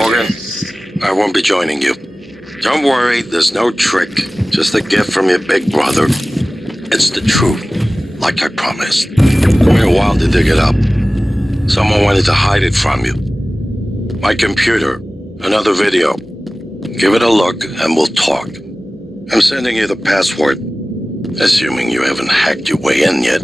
Morgan, I won't be joining you. Don't worry, there's no trick. Just a gift from your big brother. It's the truth, like I promised. Took me a while to dig it up. Someone wanted to hide it from you. My computer, another video. Give it a look and we'll talk. I'm sending you the password, assuming you haven't hacked your way in yet.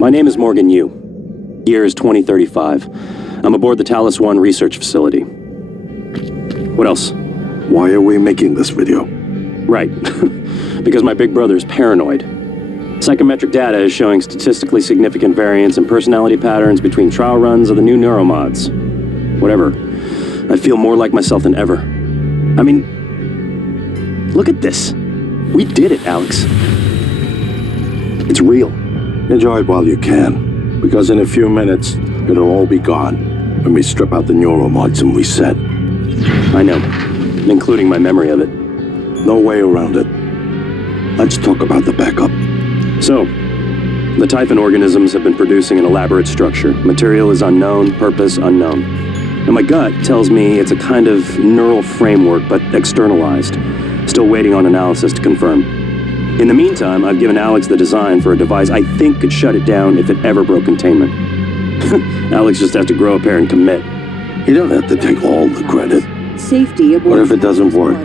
My name is Morgan Yu. Year is 2035. I'm aboard the Talos One research facility. What else? Why are we making this video? Right. Because my big brother is paranoid. Psychometric data is showing statistically significant variance in personality patterns between trial runs of the new neuromods. Whatever. I feel more like myself than ever. I mean, look at this. We did it, Alex. It's real. Enjoy it while you can, because in a few minutes, it'll all be gone when we strip out the neuromods and reset. I know, including my memory of it. No way around it. Let's talk about the backup. So, the Typhon organisms have been producing an elaborate structure. Material is unknown, purpose unknown. And my gut tells me it's a kind of neural framework, but externalized. Still waiting on analysis to confirm. In the meantime, I've given Alex the design for a device I think could shut it down if it ever broke containment. Alex just has to grow a pair and commit. You don't have to take all the credit. Safety aboard. What if it doesn't work?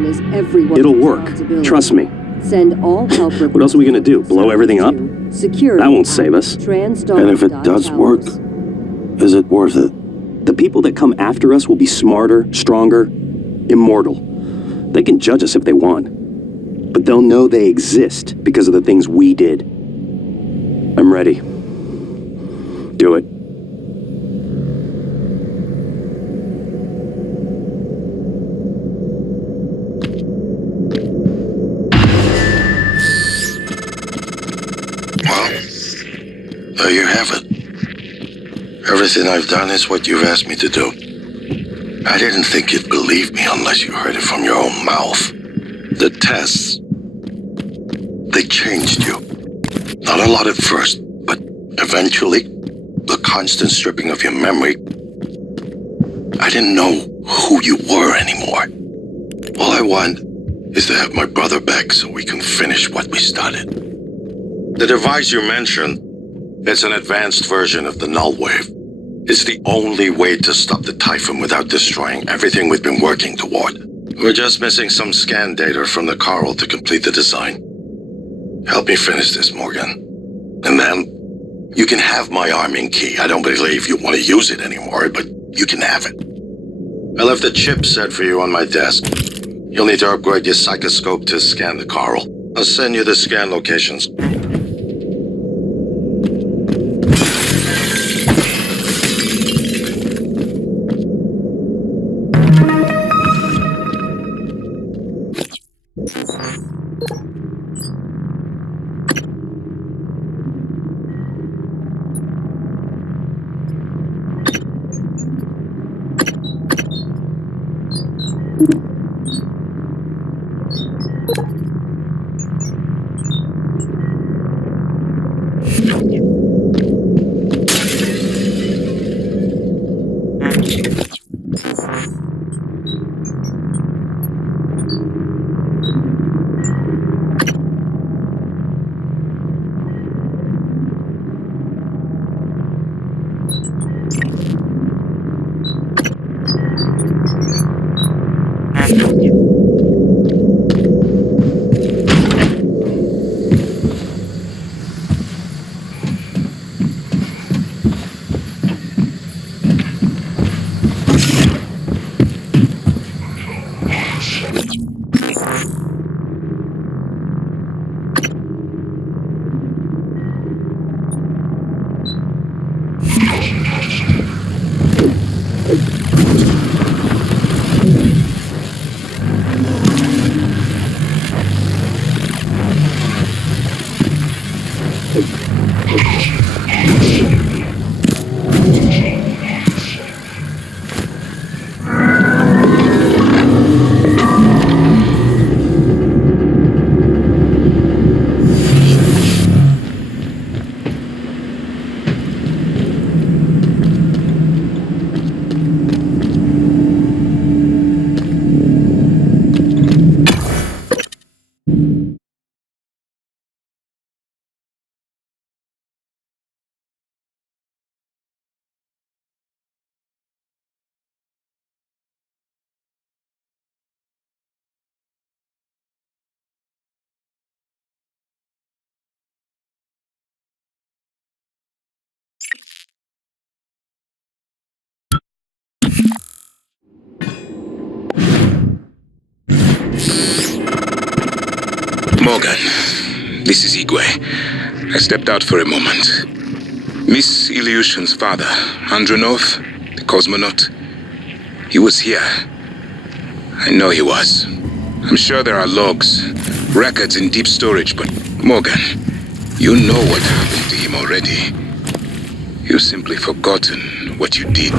It'll work. Trust me. Send all help. What else are we gonna do? Blow everything up? Secure. That won't save us. And if it does work, is it worth it? The people that come after us will be smarter, stronger, immortal. They can judge us if they want. But they'll know they exist because of the things we did. I'm ready. Do it. Well, there you have it. Everything I've done is what you've asked me to do. I didn't think you'd believe me unless you heard it from your own mouth. The tests, they changed you. Not a lot at first, but eventually, the constant stripping of your memory, I didn't know who you were anymore. All I want is to have my brother back so we can finish what we started. The device you mentioned, It's an advanced version of the null wave. It's the only way to stop the Typhon without destroying everything we've been working toward. We're just missing some scan data from the Coral to complete the design. Help me finish this, Morgan. And then, you can have my arming key. I don't believe you want to use it anymore, but you can have it. I left the chip set for you on my desk. You'll need to upgrade your psychoscope to scan the Coral. I'll send you the scan locations. Morgan, this is Igwe. I stepped out for a moment. Miss Ilyushin's father, Andronov, the cosmonaut, he was here. I know he was. I'm sure there are logs, records in deep storage, but Morgan, you know what happened to him already. You've simply forgotten what you did.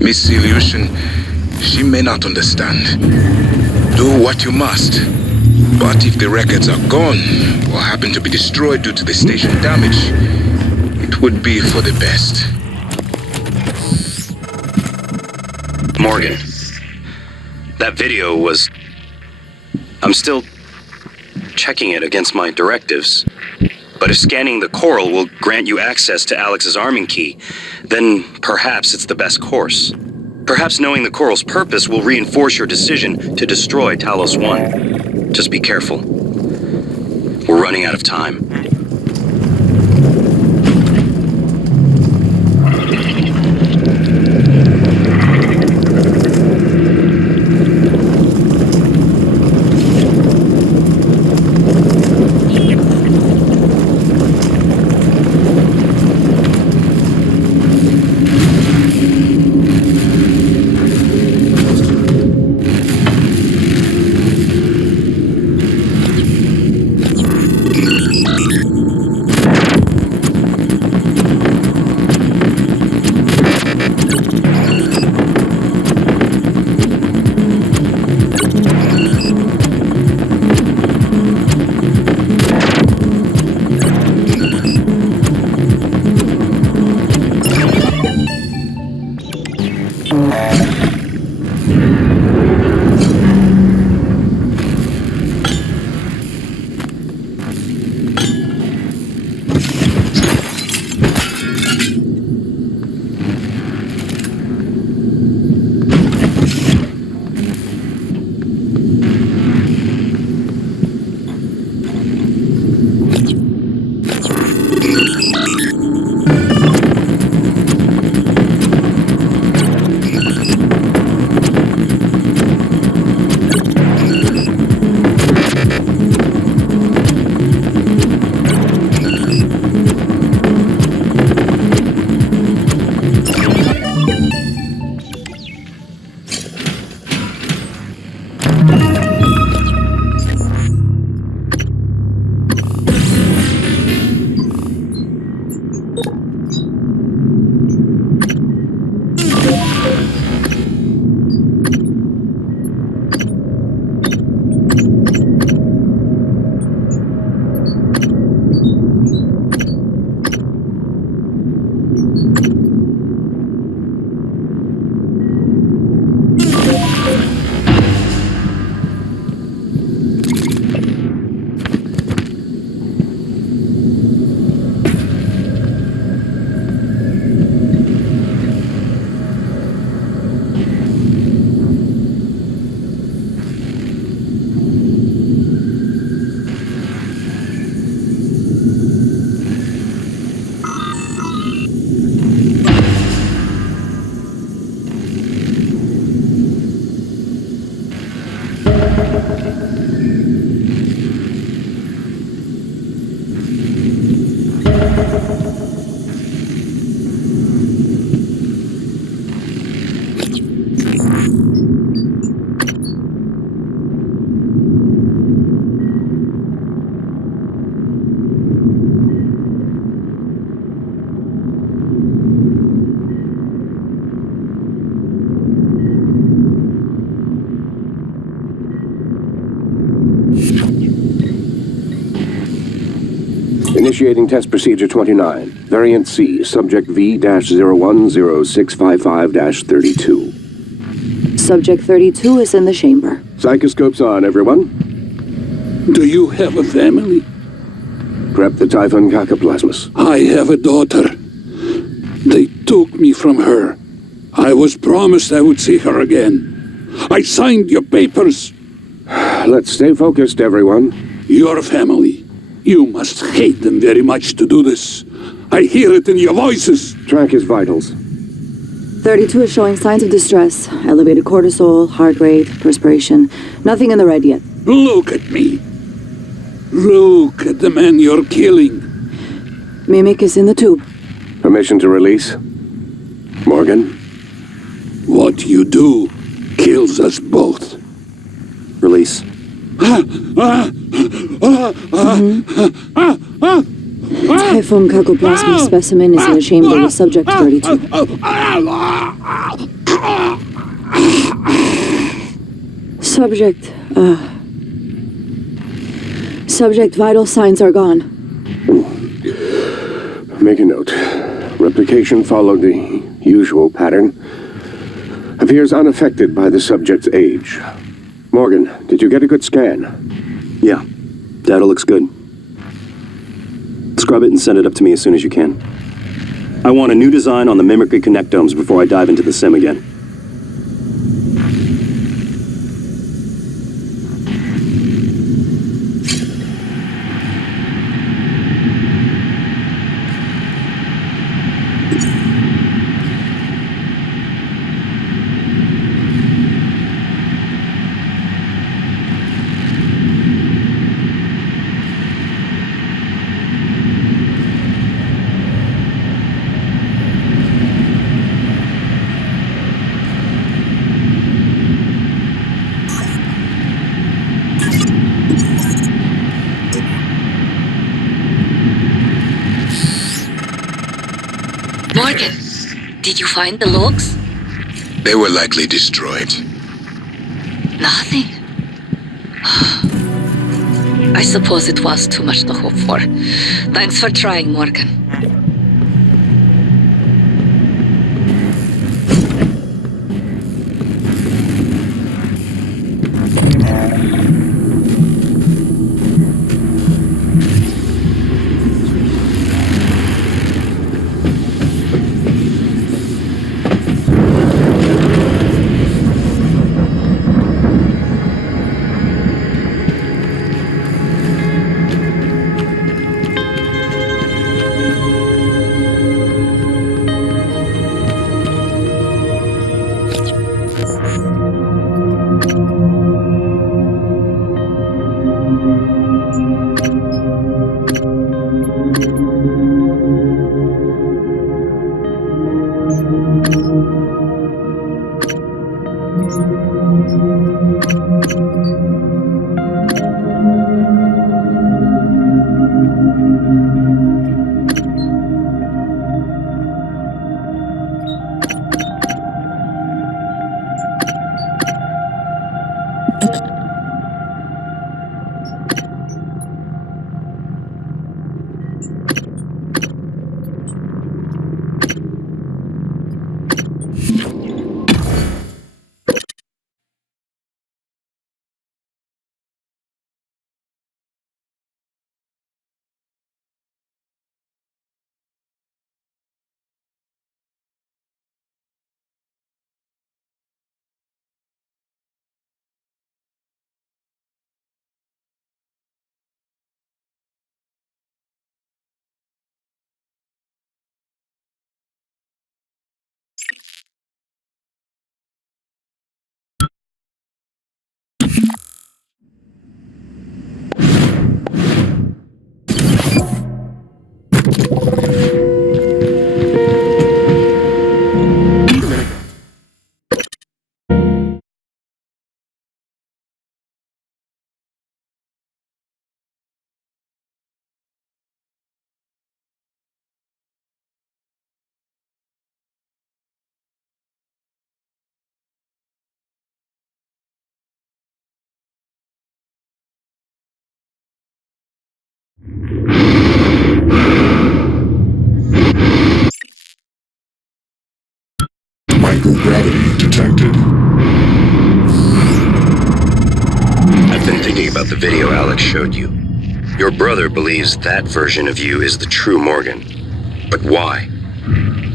Miss Ilyushin, she may not understand. Do what you must. But if the records are gone, or happen to be destroyed due to the station damage, it would be for the best. Morgan, that video was... I'm still checking it against my directives. But if scanning the Coral will grant you access to Alex's arming key, then perhaps it's the best course. Perhaps knowing the Coral's purpose will reinforce your decision to destroy Talos 1. Just be careful. We're running out of time. Initiating test procedure 29. Variant C, subject V-010655-32. Subject 32 is in the chamber. Psychoscopes on, everyone. Do you have a family? Prep the Typhon Cacoplasmus. I have a daughter. They took me from her. I was promised I would see her again. I signed your papers. Let's stay focused, everyone. Your family. You must hate them very much to do this. I hear it in your voices. Track his vitals. 32 is showing signs of distress. Elevated cortisol, heart rate, perspiration. Nothing in the red yet. Look at me. Look at the man you're killing. Mimic is in the tube. Permission to release. Morgan? What you do kills us both. Release. Typhon Cacoplasma specimen is in the chamber with subject 32. Subject vital signs are gone. Make a note. Replication followed the usual pattern. Appears unaffected by the subject's age. Morgan, did you get a good scan? Yeah, data looks good. Scrub it and send it up to me as soon as you can. I want a new design on the Mimicry connectomes before I dive into the sim again. Morgan, did you find the logs? They were likely destroyed. Nothing. I suppose it was too much to hope for. Thanks for trying, Morgan. Anomaly detected. I've been thinking about the video Alex showed you. Your brother believes that version of you is the true Morgan. But why?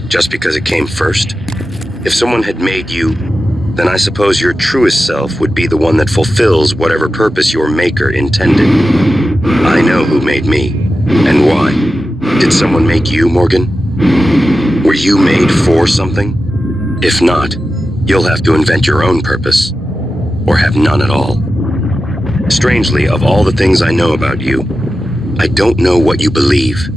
Just because it came first? If someone had made you, then I suppose your truest self would be the one that fulfills whatever purpose your maker intended. I know who made me, and why. Did someone make you, Morgan? Were you made for something? If not, you'll have to invent your own purpose. Or have none at all. Strangely, of all the things I know about you, I don't know what you believe.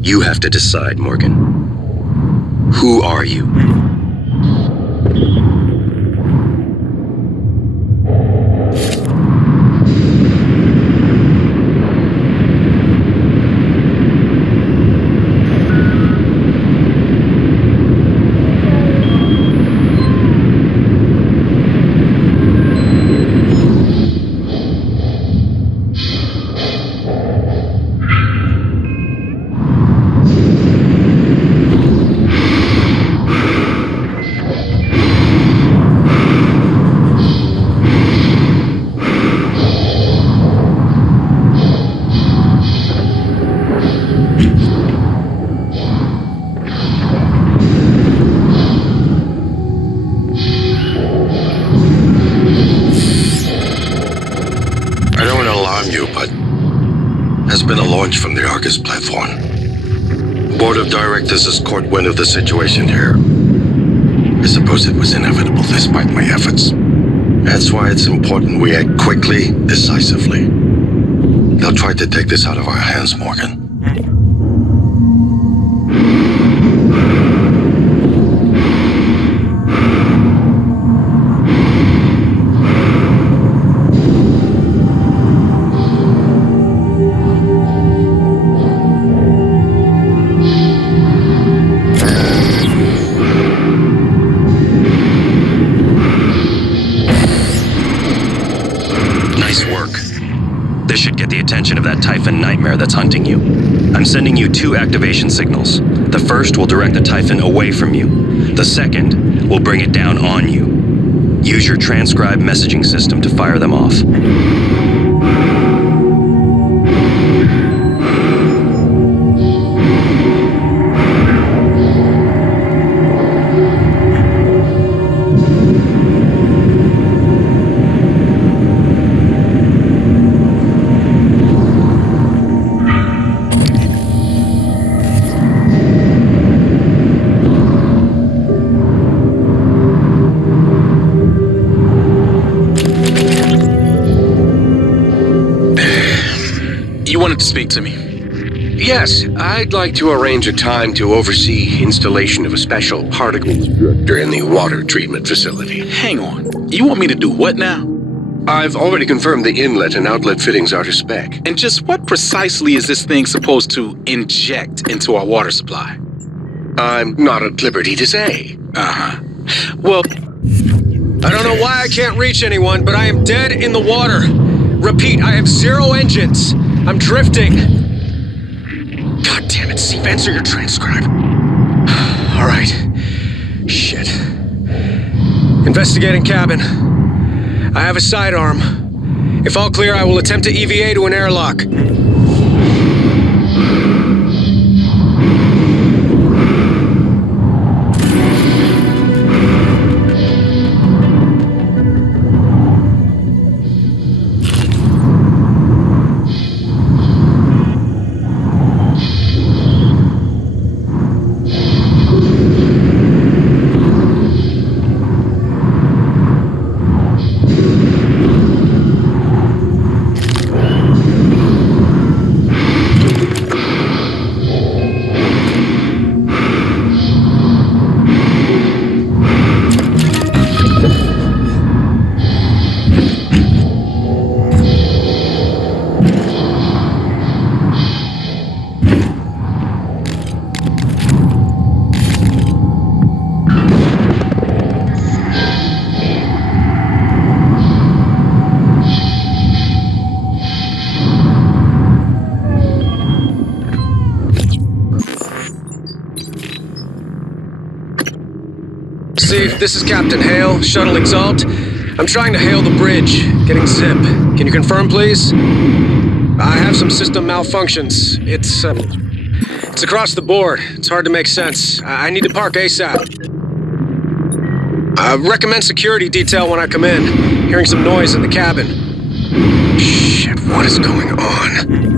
You have to decide, Morgan. Who are you? I don't want to alarm you, but there's been a launch from the Argus platform. Board of Directors has caught wind of the situation here. I suppose it was inevitable despite my efforts. That's why it's important we act quickly, decisively. They'll try to take this out of our hands, Morgan. Nice work. This should get the attention of that Typhon nightmare that's hunting you. I'm sending you 2 activation signals. The first will direct the Typhon away from you. The second will bring it down on you. Use your transcribe messaging system to fire them off. You wanted to speak to me? Yes, I'd like to arrange a time to oversee installation of a special particle extractor in the water treatment facility. Hang on. You want me to do what now? I've already confirmed the inlet and outlet fittings are to spec. And just what precisely is this thing supposed to inject into our water supply? I'm not at liberty to say. Well, I don't know why I can't reach anyone, but I am dead in the water. Repeat, I have 0 engines. I'm drifting. God damn it, Steve, answer your transcribe. All right. Shit. Investigating cabin. I have a sidearm. If all clear, I will attempt to EVA to an airlock. this is Captain Hale, Shuttle Exalt. I'm trying to hail the bridge, getting zip. Can you confirm, please? I have some system malfunctions. It's across the board. It's hard to make sense. I need to park ASAP. Recommend security detail when I come in. Hearing some noise in the cabin. Shit, what is going on?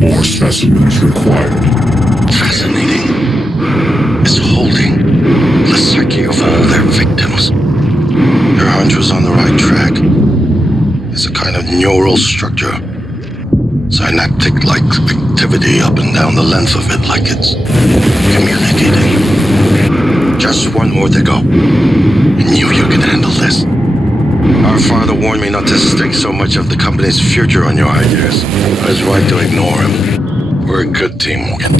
More specimens required. Fascinating. It's holding the psyche of all their victims. Your hunch was on the right track. It's a kind of neural structure. Synaptic-like activity up and down the length of it, like it's communicating. Just one more to go. You knew you could handle this. Our father warned me not to stake so much of the company's future on your ideas. I was right to ignore him. We're a good team, Morgan.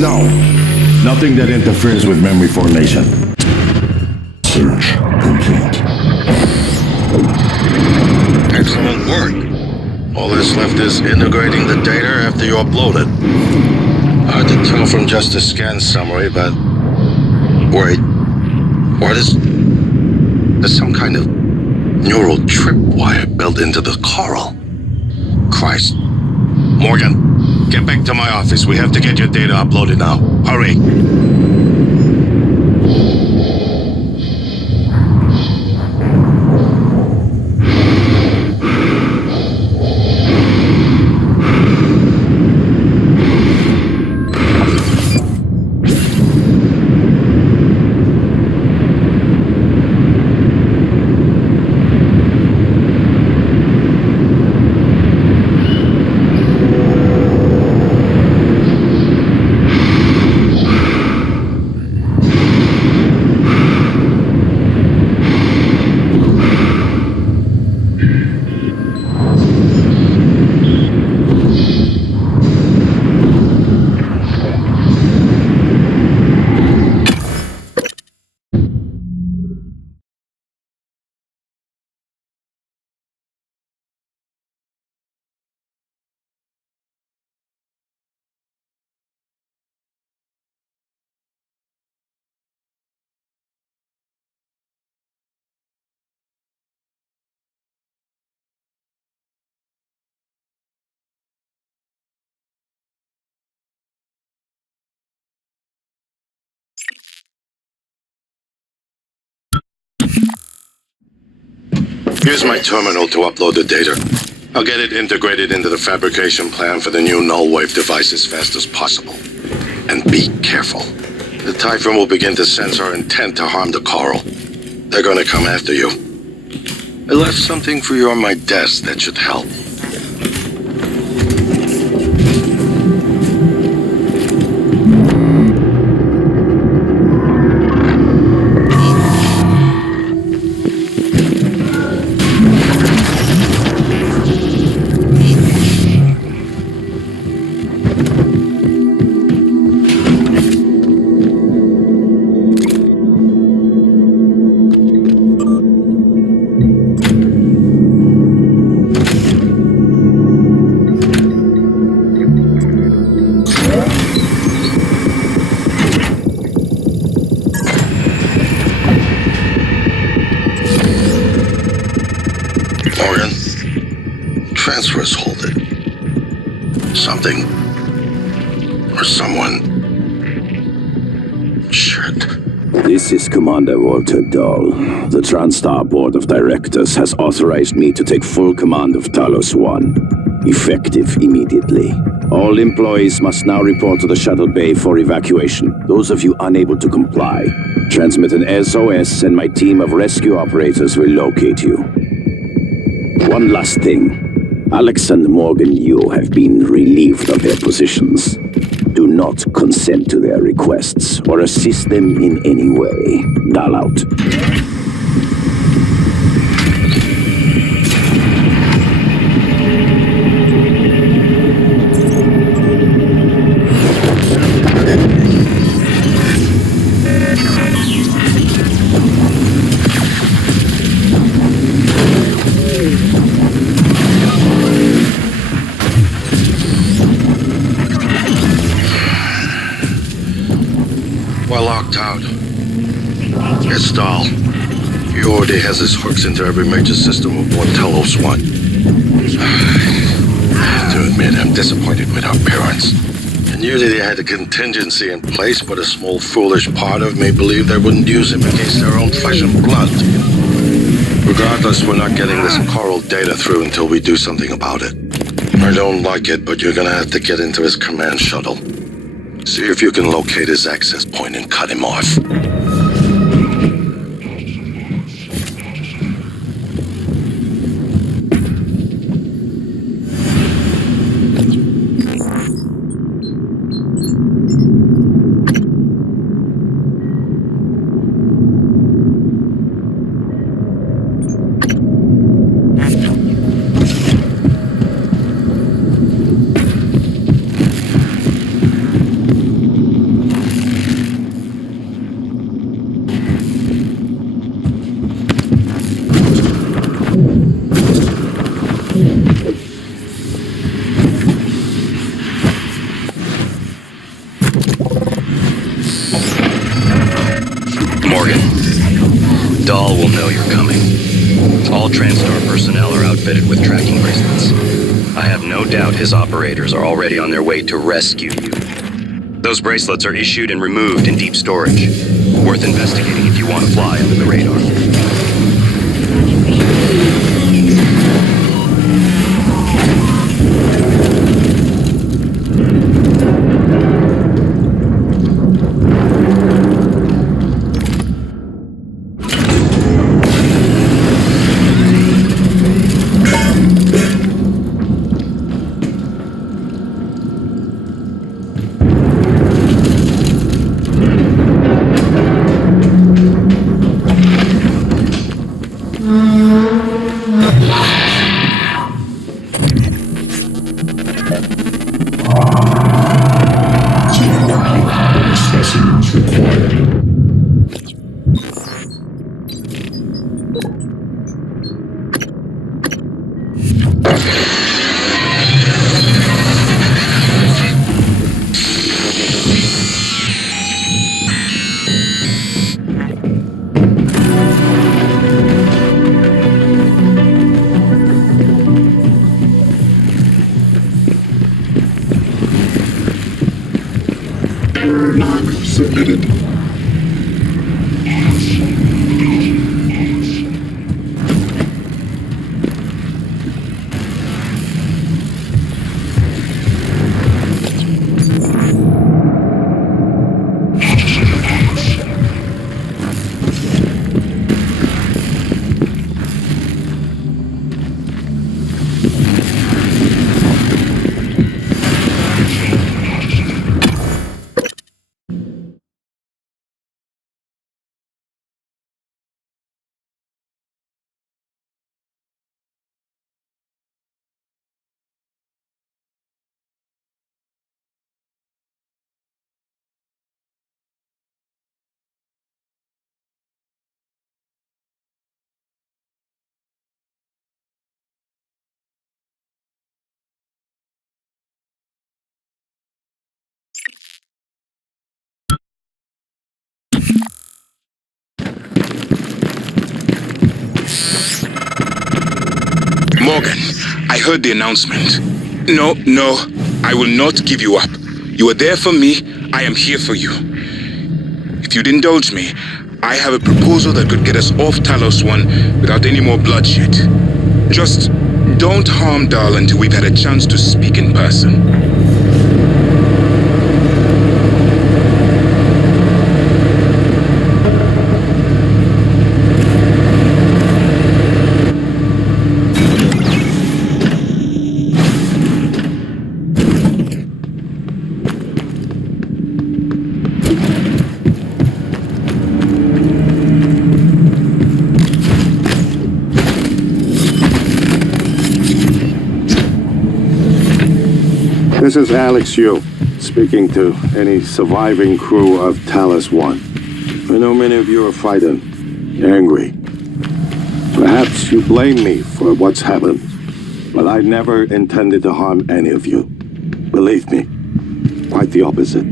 No. Nothing that interferes with memory formation. Search complete. Excellent work. All that's left is integrating the data after you upload it. Hard to tell from just a scan summary, but... Wait. What is... There's some kind of neural tripwire built into the coral. Christ. Morgan, get back to my office. We have to get your data uploaded now. Hurry. Here's my terminal to upload the data. I'll get it integrated into the fabrication plan for the new null wave device as fast as possible. And be careful. The Typhon will begin to sense our intent to harm the coral. They're gonna come after you. I left something for you on my desk that should help. Transfers halted. Something or someone. Shit. This is Commander Walter Dahl. The TranStar Board of Directors has authorized me to take full command of Talos 1. Effective immediately. All employees must now report to the shuttle bay for evacuation. Those of you unable to comply, transmit an SOS and my team of rescue operators will locate you. One last thing. Alex and Morgan Yu have been relieved of their positions. Do not consent to their requests or assist them in any way. Dial out. We're locked out. It's Dahl. He already has his hooks into every major system aboard Telos 1. To admit, I'm disappointed with our parents. I knew that he had a contingency in place, but a small foolish part of me believed they wouldn't use him against their own flesh and blood. Regardless, we're not getting this coral data through until we do something about it. I don't like it, but you're gonna have to get into his command shuttle. See if you can locate his access point and cut him off. Dahl will know you're coming. All TranStar personnel are outfitted with tracking bracelets. I have no doubt his operators are already on their way to rescue you. Those bracelets are issued and removed in deep storage. Worth investigating if you want to fly under the radar. Specimens required. Submitted. Morgan, I heard the announcement. No, I will not give you up. You are there for me, I am here for you. If you'd indulge me, I have a proposal that could get us off Talos 1 without any more bloodshed. Just Don't harm Dahl until we've had a chance to speak in person. This is Alex Yu, speaking to any surviving crew of Talos 1. I know many of you are frightened, angry. Perhaps you blame me for what's happened, but I never intended to harm any of you. Believe me, quite the opposite.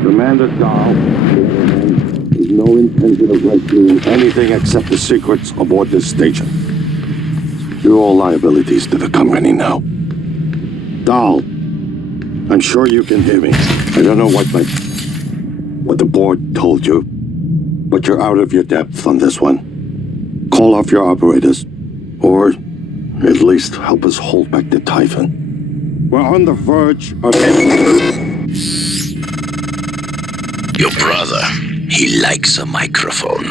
Commander Dahl, has no intention of rescuing anything except the secrets aboard this station. You're all liabilities to the company now. Dahl, I'm sure you can hear me. I don't know what the board told you, but you're out of your depth on this one. Call off your operators, or at least help us hold back the Typhon. We're on the verge of Your brother, he likes a microphone,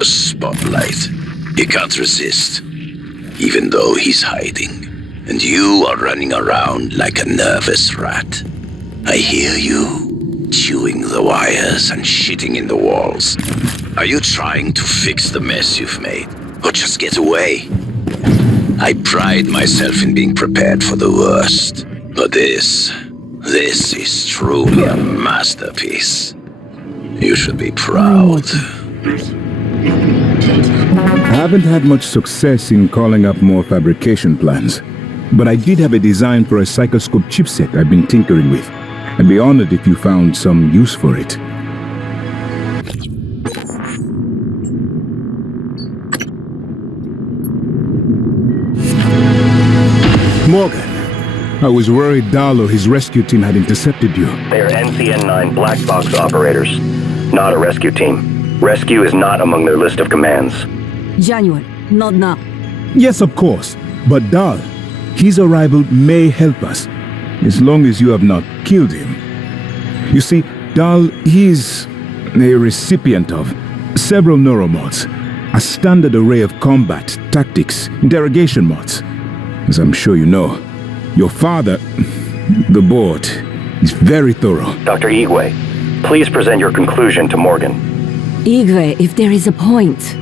a spotlight. He can't resist, even though he's hiding. And you are running around like a nervous rat. I hear you, chewing the wires and shitting in the walls. Are you trying to fix the mess you've made, or just get away? I pride myself in being prepared for the worst, but this is truly a masterpiece. You should be proud. I haven't had much success in calling up more fabrication plans. But I did have a design for a psychoscope chipset I've been tinkering with. I'd be honored if you found some use for it. Morgan, I was worried Dahl or his rescue team had intercepted you. They are NCN-9 black box operators, not a rescue team. Rescue is not among their list of commands. January, not now. Yes, of course. But Dahl, his arrival may help us, as long as you have not killed him. You see, Dahl, he's a recipient of several neuromods, a standard array of combat, tactics, interrogation mods. As I'm sure you know, your father, the board, is very thorough. Dr. Igwe, please present your conclusion to Morgan. Igwe, if there is a point.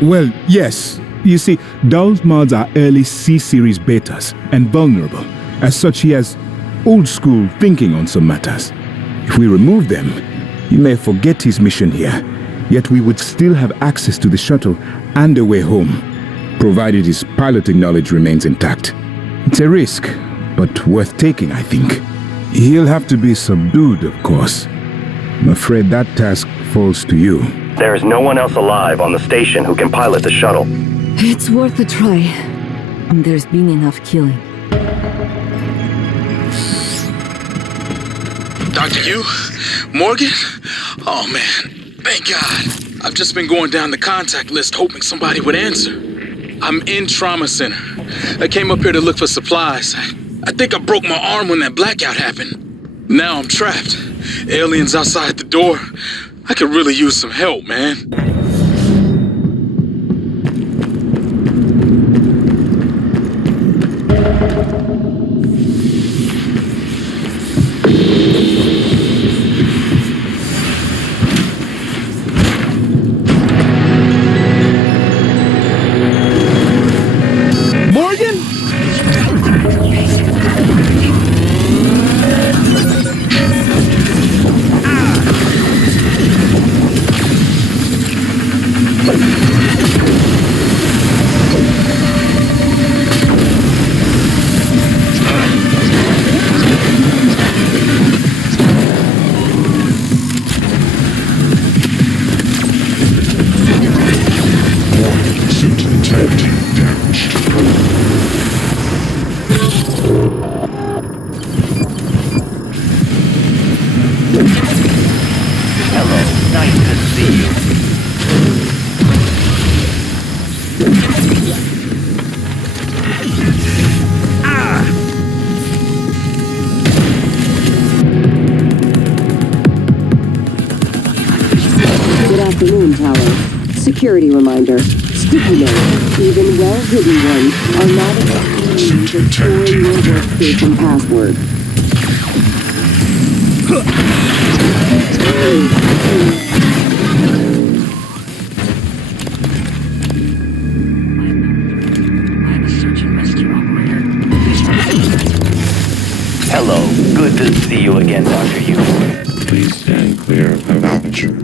Well, yes. You see, Dahl's mods are early C-series betas and vulnerable. As such, he has old-school thinking on some matters. If we remove them, he may forget his mission here, yet we would still have access to the shuttle and a way home, provided his piloting knowledge remains intact. It's a risk, but worth taking, I think. He'll have to be subdued, of course. I'm afraid that task falls to you. There is no one else alive on the station who can pilot the shuttle. It's worth a try. There's been enough killing. Dr. Yu? Morgan? Oh man, thank God. I've just been going down the contact list hoping somebody would answer. I'm in Trauma Center. I came up here to look for supplies. I think I broke my arm when that blackout happened. Now I'm trapped. Aliens outside the door. I could really use some help, man. security reminder. Sticky notes, even well-hidden ones, are not enough to store your workstation password. Hello. Good to see you again, Dr. Yu. Please stand clear of aperture.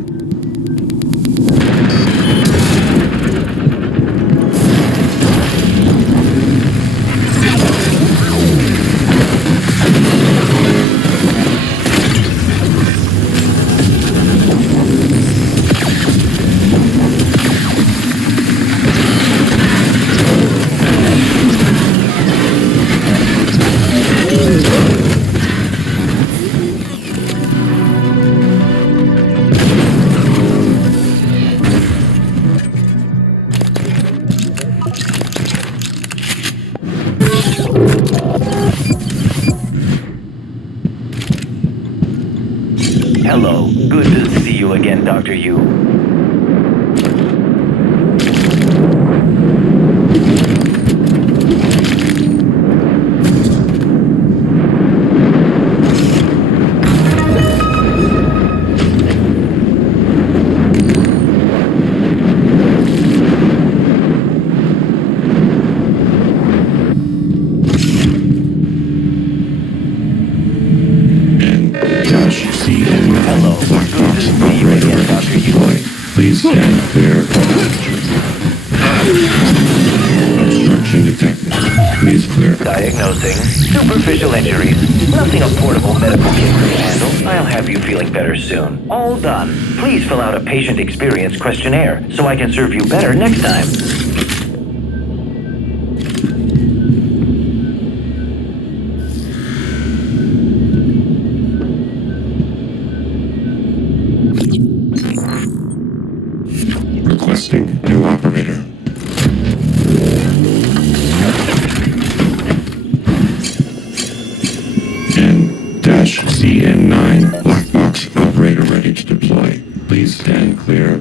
Hello. Good to see you again, Dr. Yu. Please stand clear of aperture. Obstruction detected. Please clear. Diagnosing superficial injuries. Nothing a portable medical kit can handle. I'll have you feeling better soon. All done. Please fill out a patient experience questionnaire so I can serve you better next time. Requesting new operator. N-CN9 black box operator ready to deploy. Please stand clear.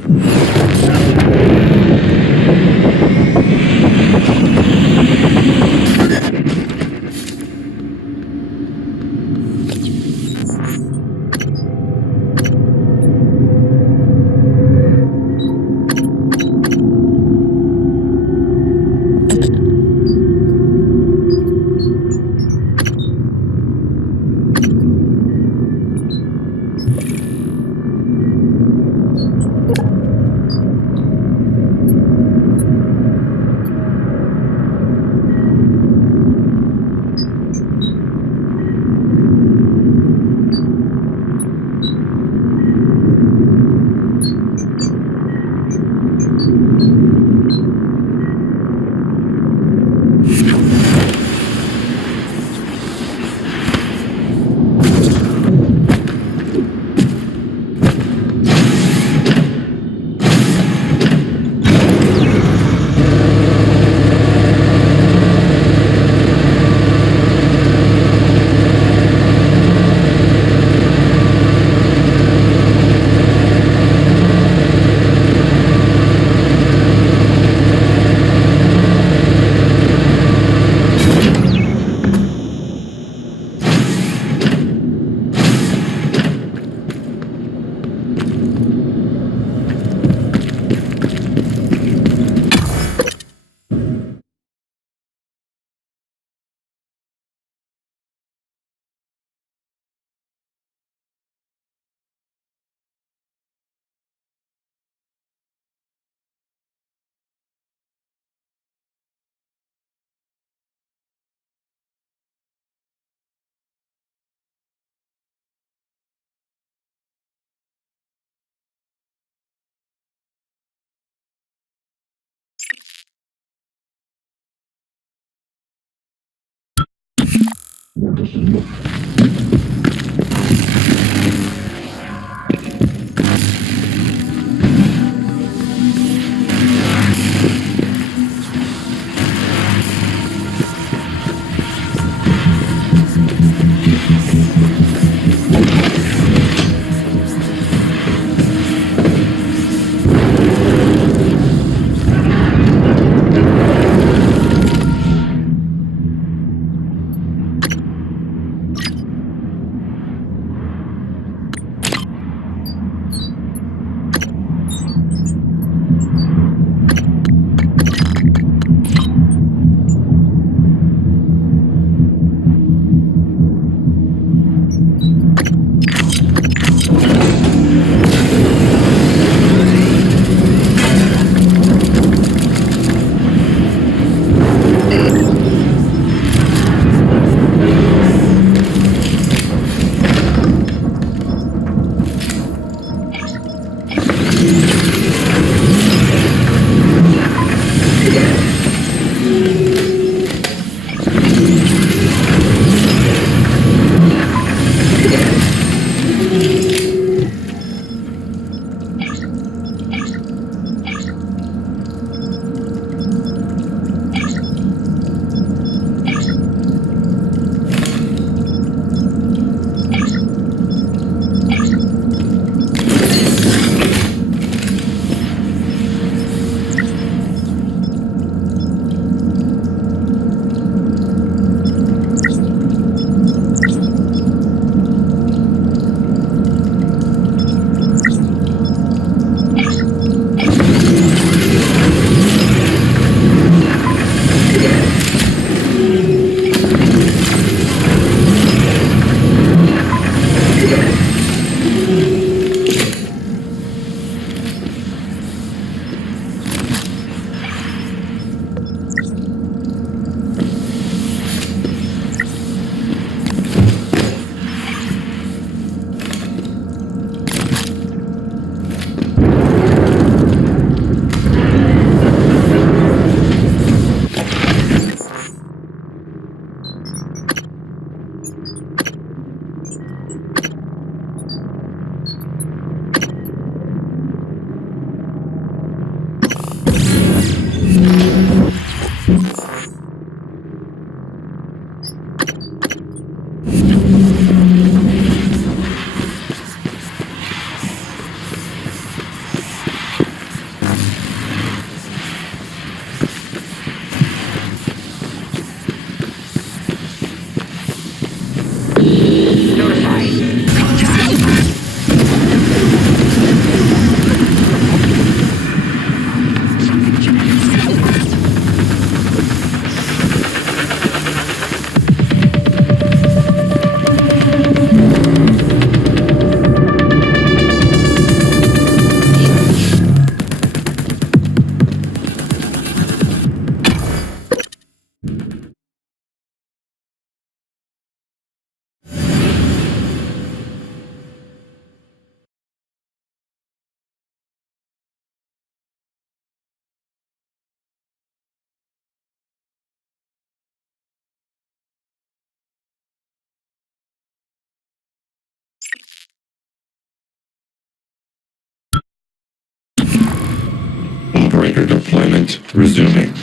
operator deployment resuming.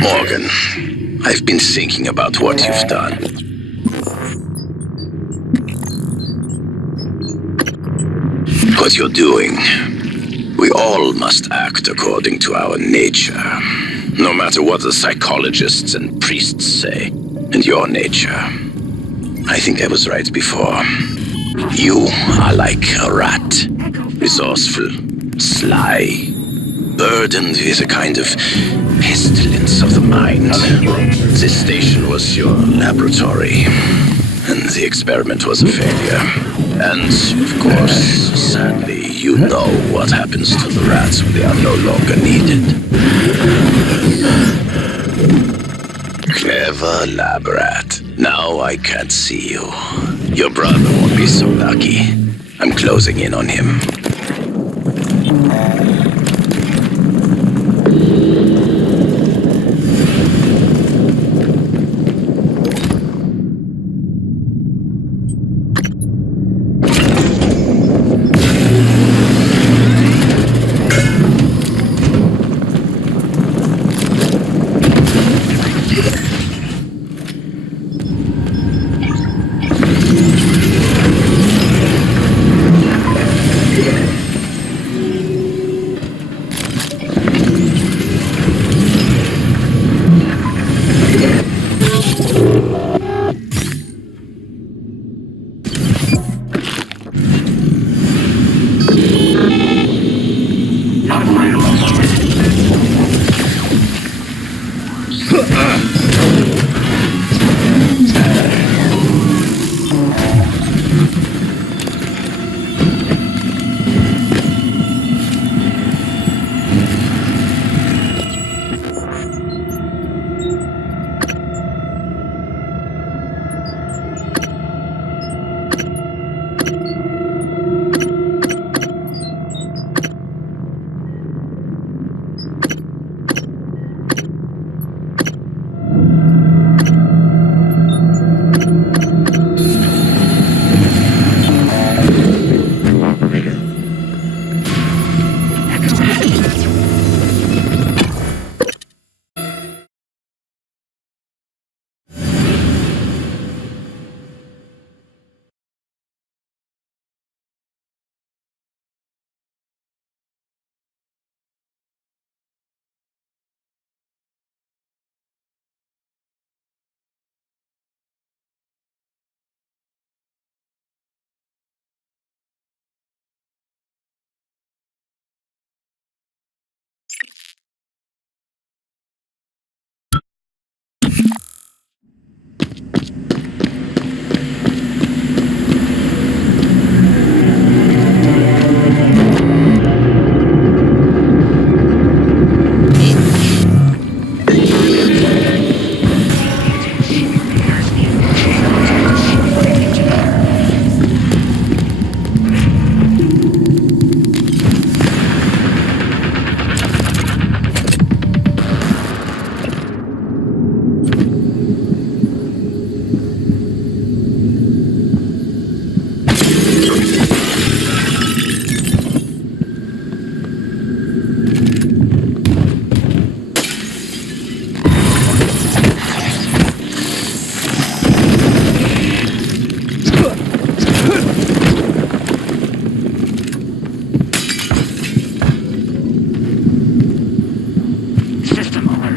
Morgan, I've been thinking about what you've done. What you're doing. We all must act according to our nature, no matter what the psychologists and priests say. And your nature. I think I was right before. You are like a rat. Resourceful, sly, burdened with a kind of pestilence of the mind. This station was your laboratory, and the experiment was a failure. And, of course, sadly, you know what happens to the rats when they are no longer needed. Clever lab rat. Now I can't see you. Your brother won't be so lucky. I'm closing in on him.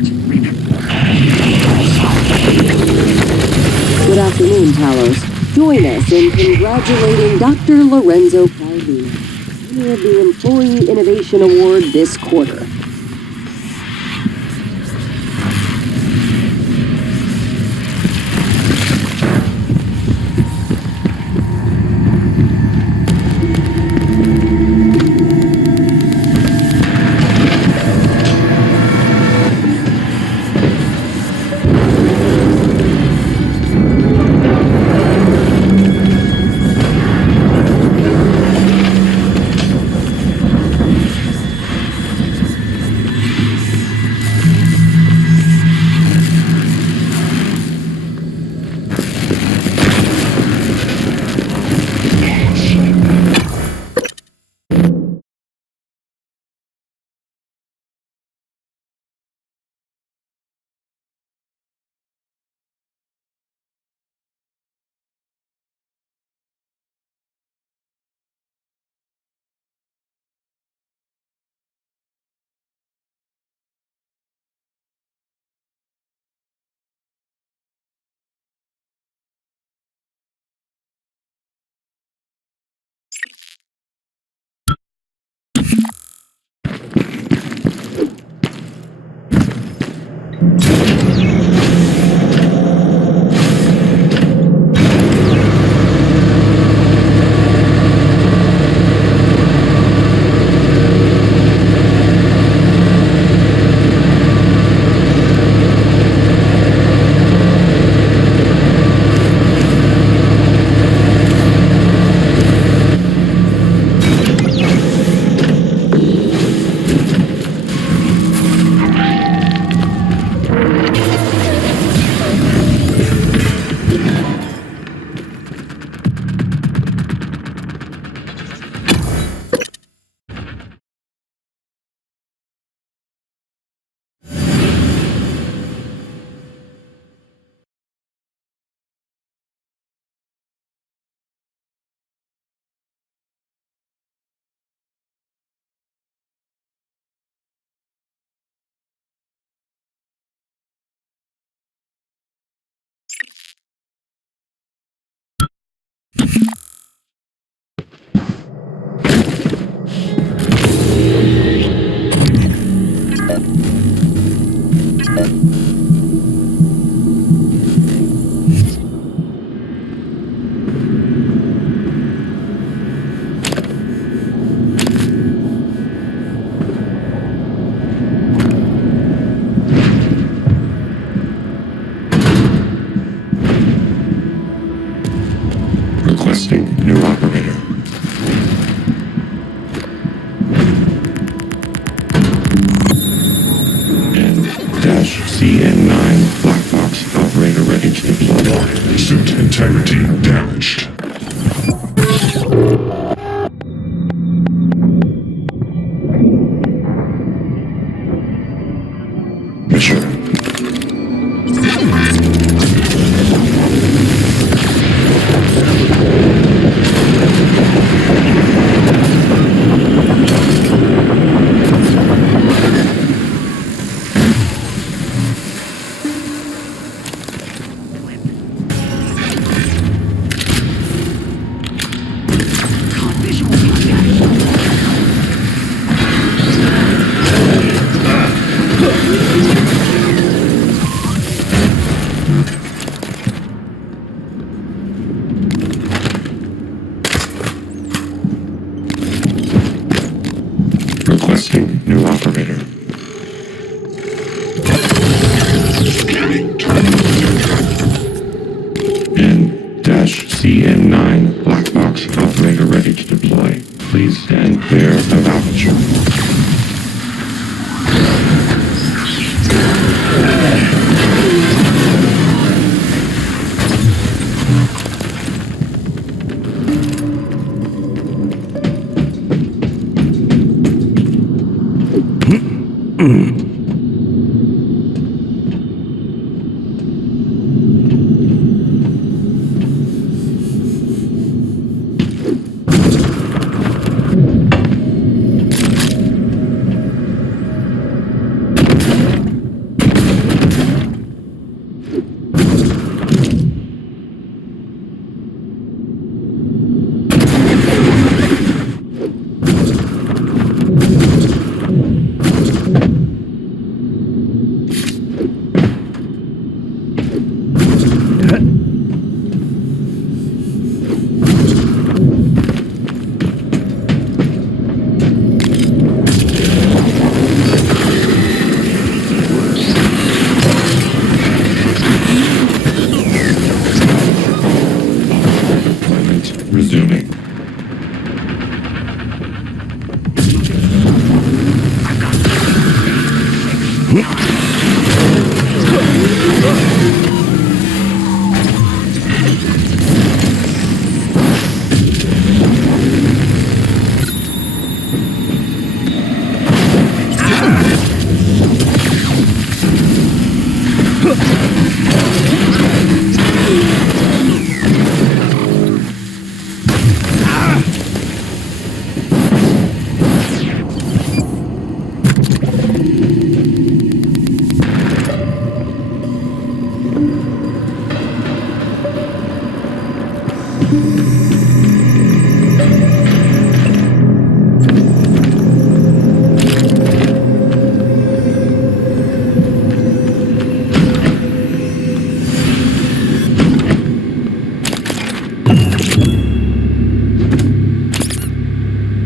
Good afternoon, Talos. Join us in congratulating Dr. Lorenzo Calvi, winner of the Employee Innovation Award this quarter. Requesting new operator. N-CN9 black box operator ready to deploy. Suit integrity damaged. Mission. Requesting new operator. N-CN9 black box operator ready to deploy. Please stand clear of aperture.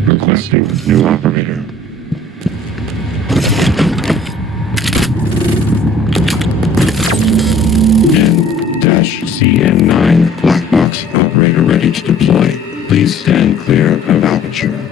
Requesting new operator. N-CN9 black box operator ready to deploy. Please stand clear of aperture.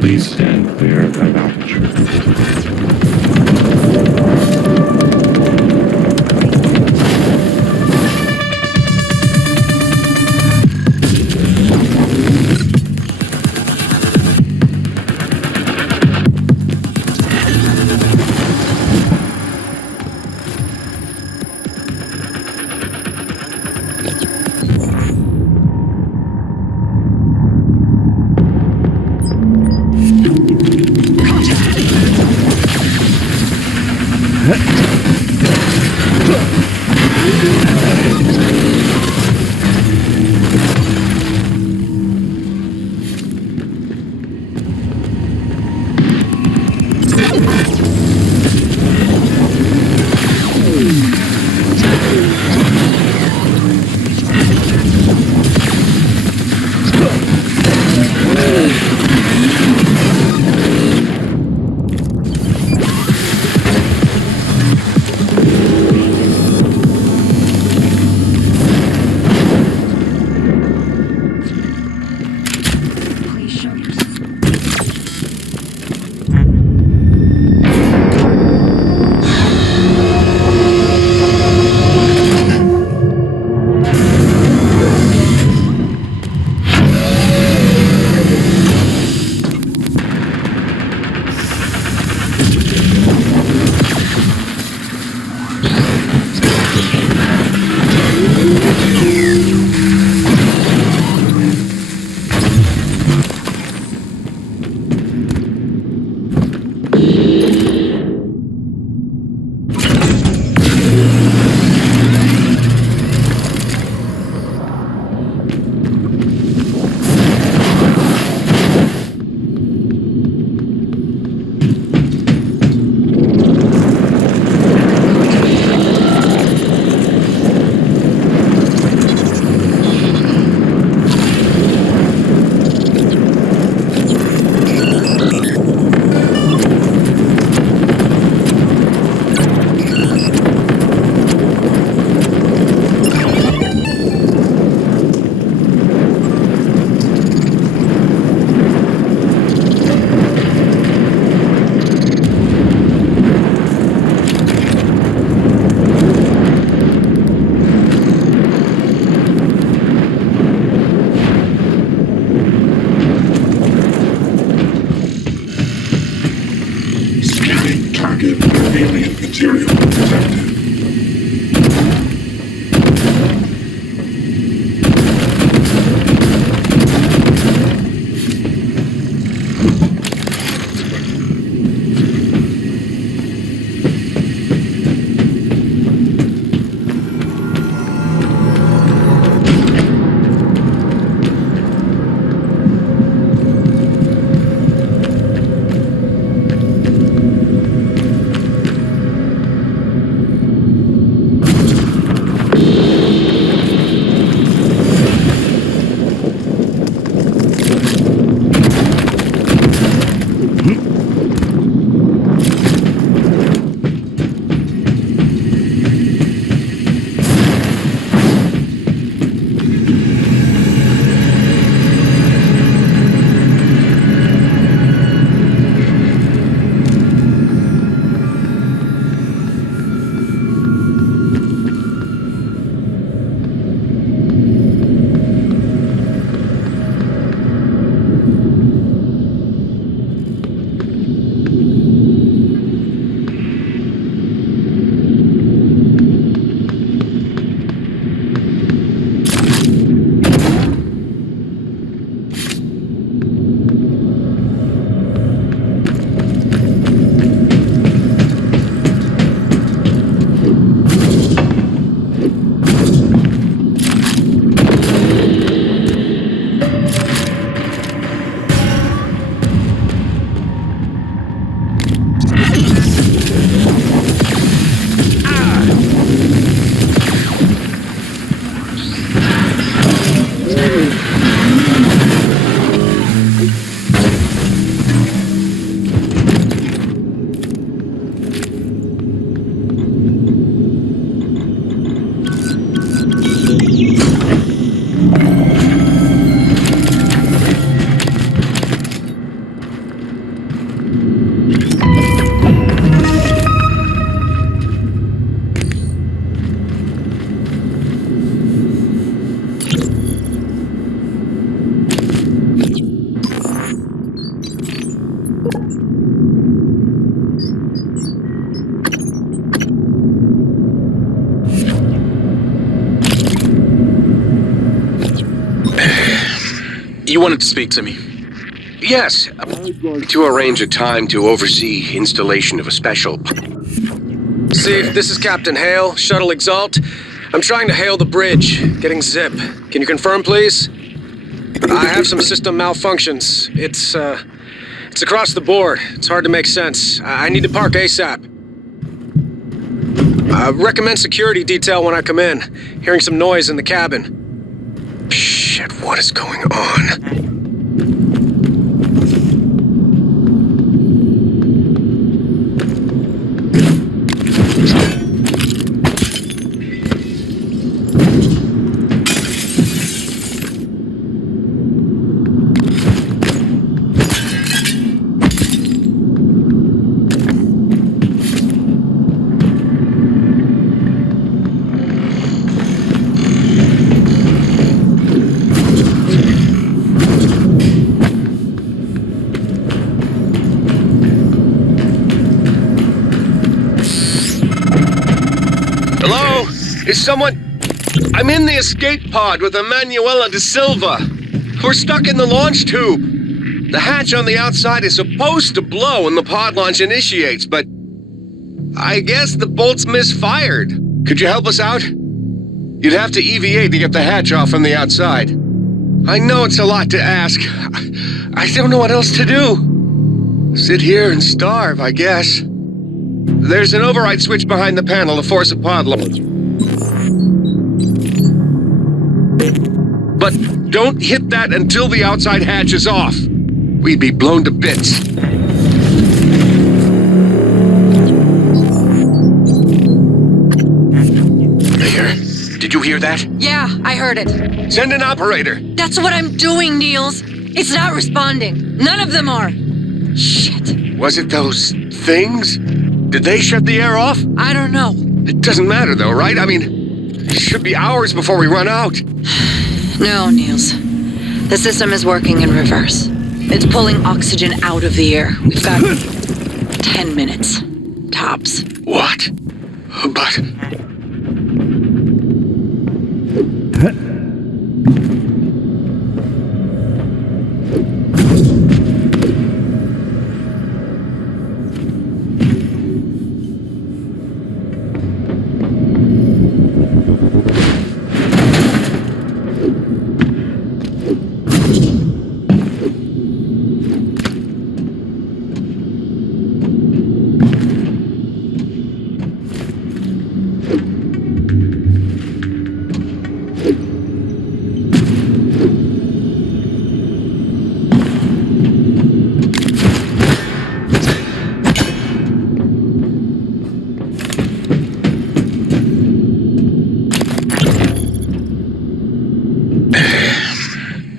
Please stand clear of aperture. Alien target and alien material detected. You wanted to speak to me? Yes, to arrange a time to oversee installation of a special. Steve, this is Captain Hale, Shuttle Exalt. I'm trying to hail the bridge, getting zip. Can you confirm, please? I have some system malfunctions. It's across the board. It's hard to make sense. I need to park ASAP. Recommend security detail when I come in. Hearing some noise in the cabin. Shit, what is going on? Is someone... I'm in the escape pod with Emanuela de Silva. We're stuck in the launch tube. The hatch on the outside is supposed to blow when the pod launch initiates, but... I guess the bolt's misfired. Could you help us out? You'd have to EVA to get the hatch off from the outside. I know it's a lot to ask. I don't know what else to do. Sit here and starve, I guess. There's an override switch behind the panel to force a pod launch. But don't hit that until the outside hatch is off. We'd be blown to bits. Mayor, did you hear that? Yeah, I heard it. Send an operator. That's what I'm doing, Niels. It's not responding. None of them are. Shit. Was it those things? Did they shut the air off? I don't know. It doesn't matter though, right? I mean, it should be hours before we run out. No, Niels. The system is working in reverse. It's pulling oxygen out of the air. We've got 10 minutes. Tops. What? But...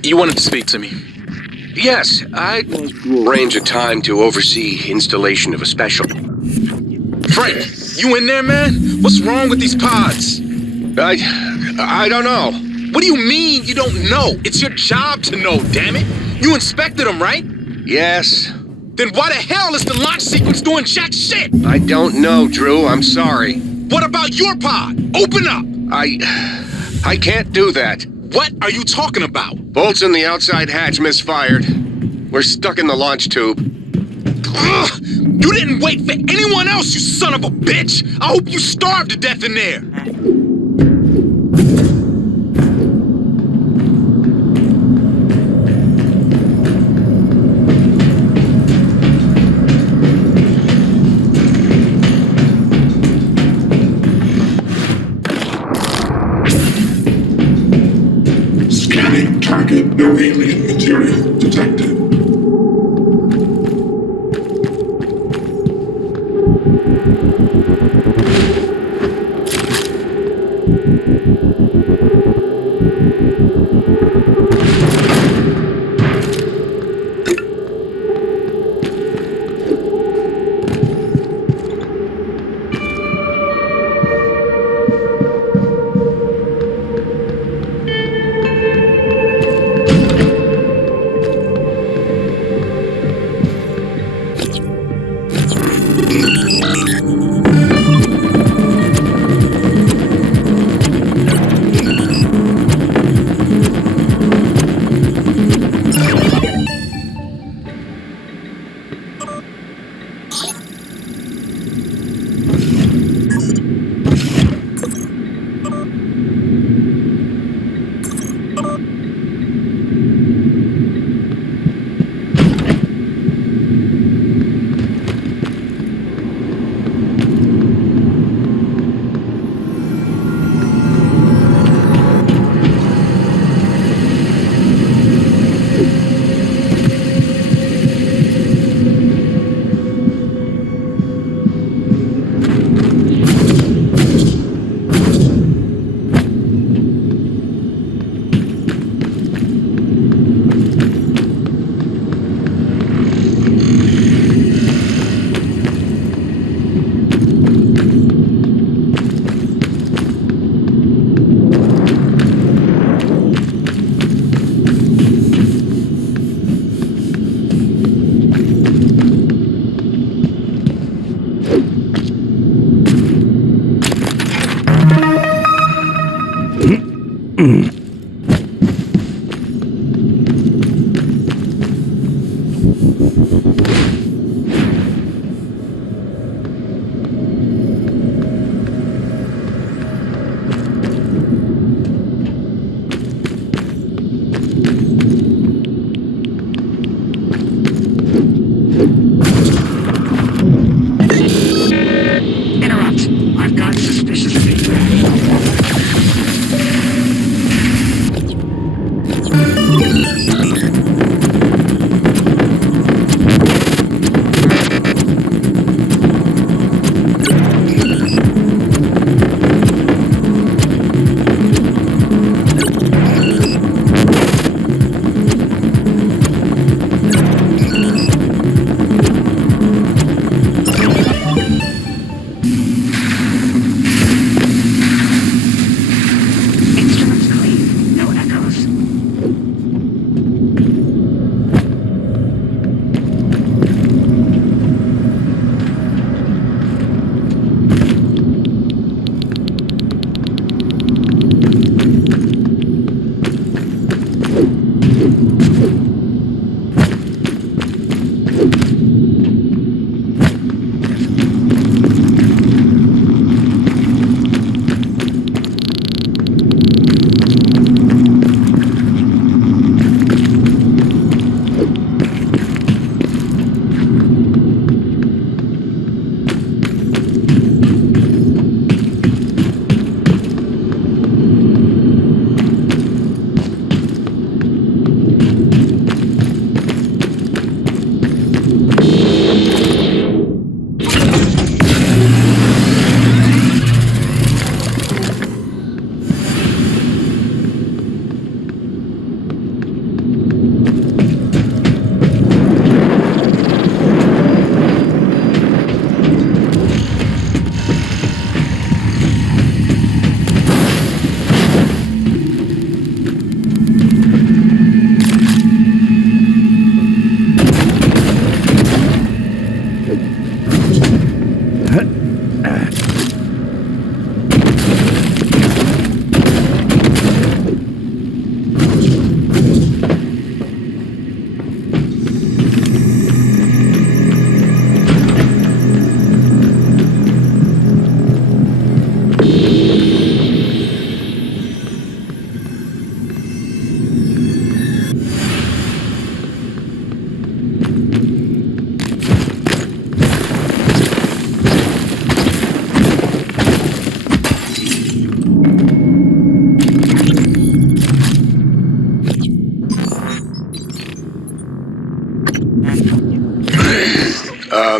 You wanted to speak to me. Yes, I arrange a time to oversee installation of a special. Frank, you in there, man? What's wrong with these pods? I don't know. What do you mean you don't know? It's your job to know, damn it. You inspected them, right? Yes. Then why the hell is the launch sequence doing jack shit? I don't know, Drew. I'm sorry. What about your pod? Open up! I can't do that. What are you talking about? Bolts in the outside hatch misfired. We're stuck in the launch tube. Ugh! You didn't wait for anyone else, you son of a bitch! I hope you starved to death in there! Scanning target, no alien material detected.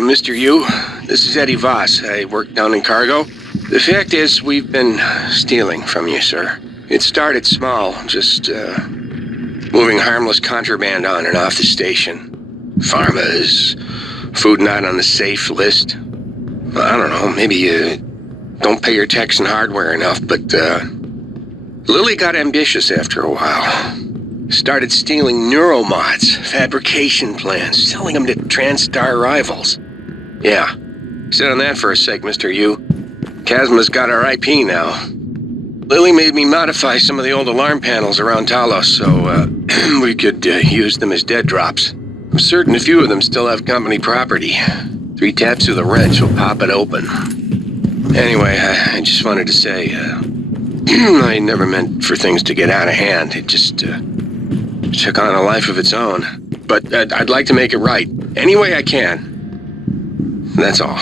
Mr. Yu, this is Eddie Voss. I work down in cargo. The fact is, we've been stealing from you, sir. It started small, just moving harmless contraband on and off the station. Pharmas, food not on the safe list. I don't know, maybe you don't pay your techs and hardware enough, but Lily got ambitious after a while. Started stealing neuromods, fabrication plans, selling them to TranStar rivals. Yeah, sit on that for a sec, Mr. Yu. Chasma's got our IP now. Lily made me modify some of the old alarm panels around Talos so we could use them as dead drops. I'm certain a few of them still have company property. 3 taps of the wrench will pop it open. Anyway, I just wanted to say, I never meant for things to get out of hand. It just took on a life of its own. But I'd like to make it right, any way I can. That's all.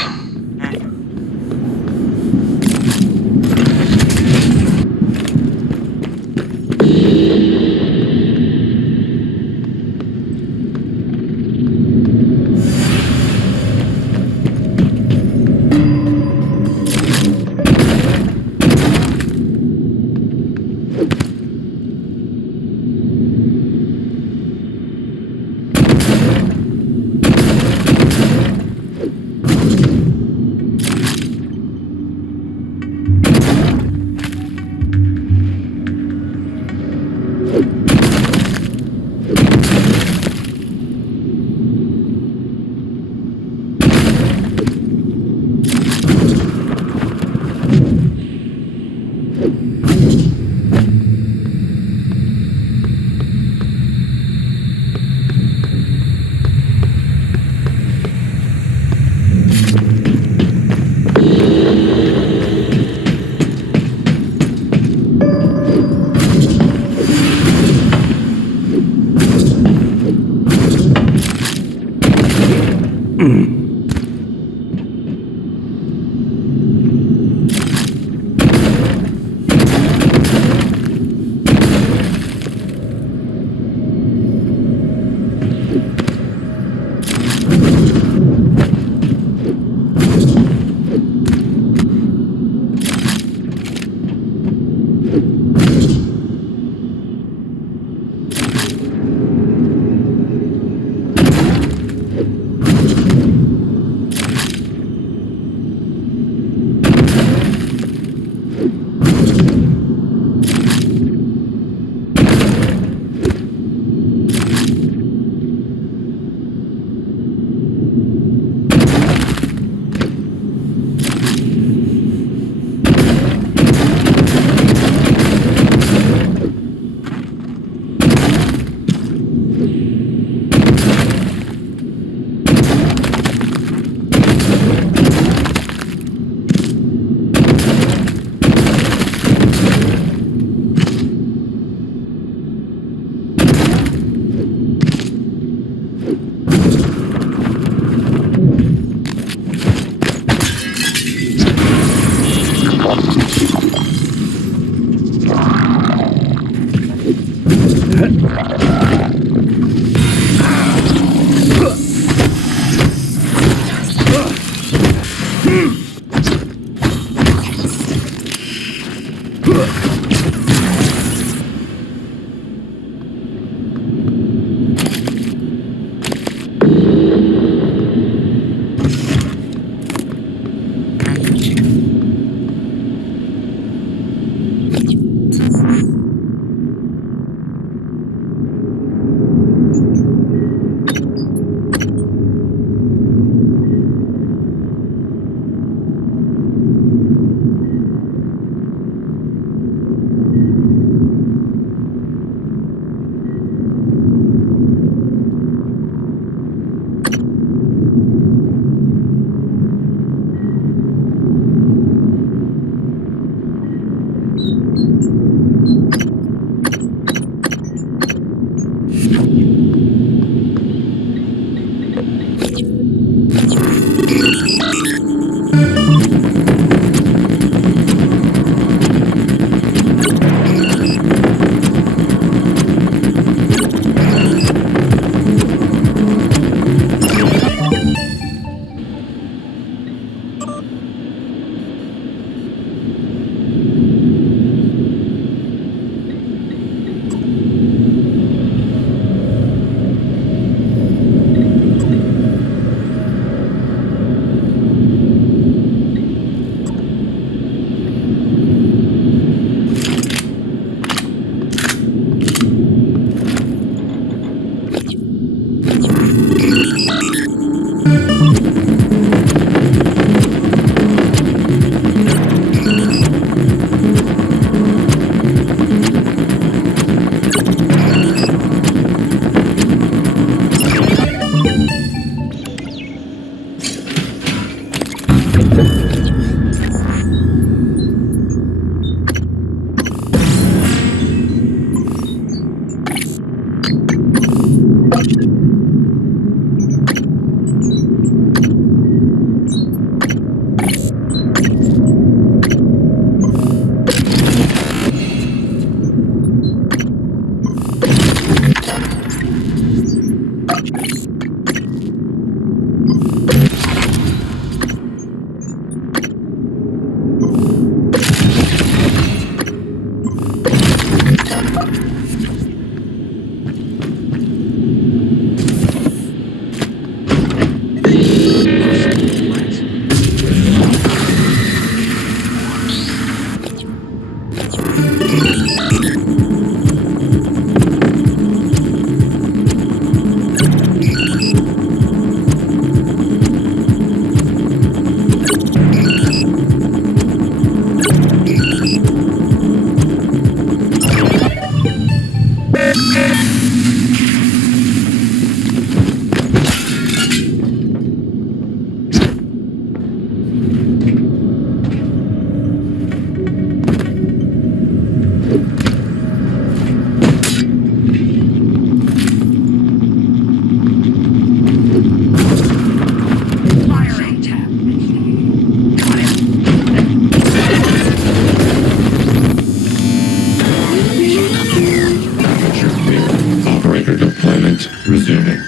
Resuming.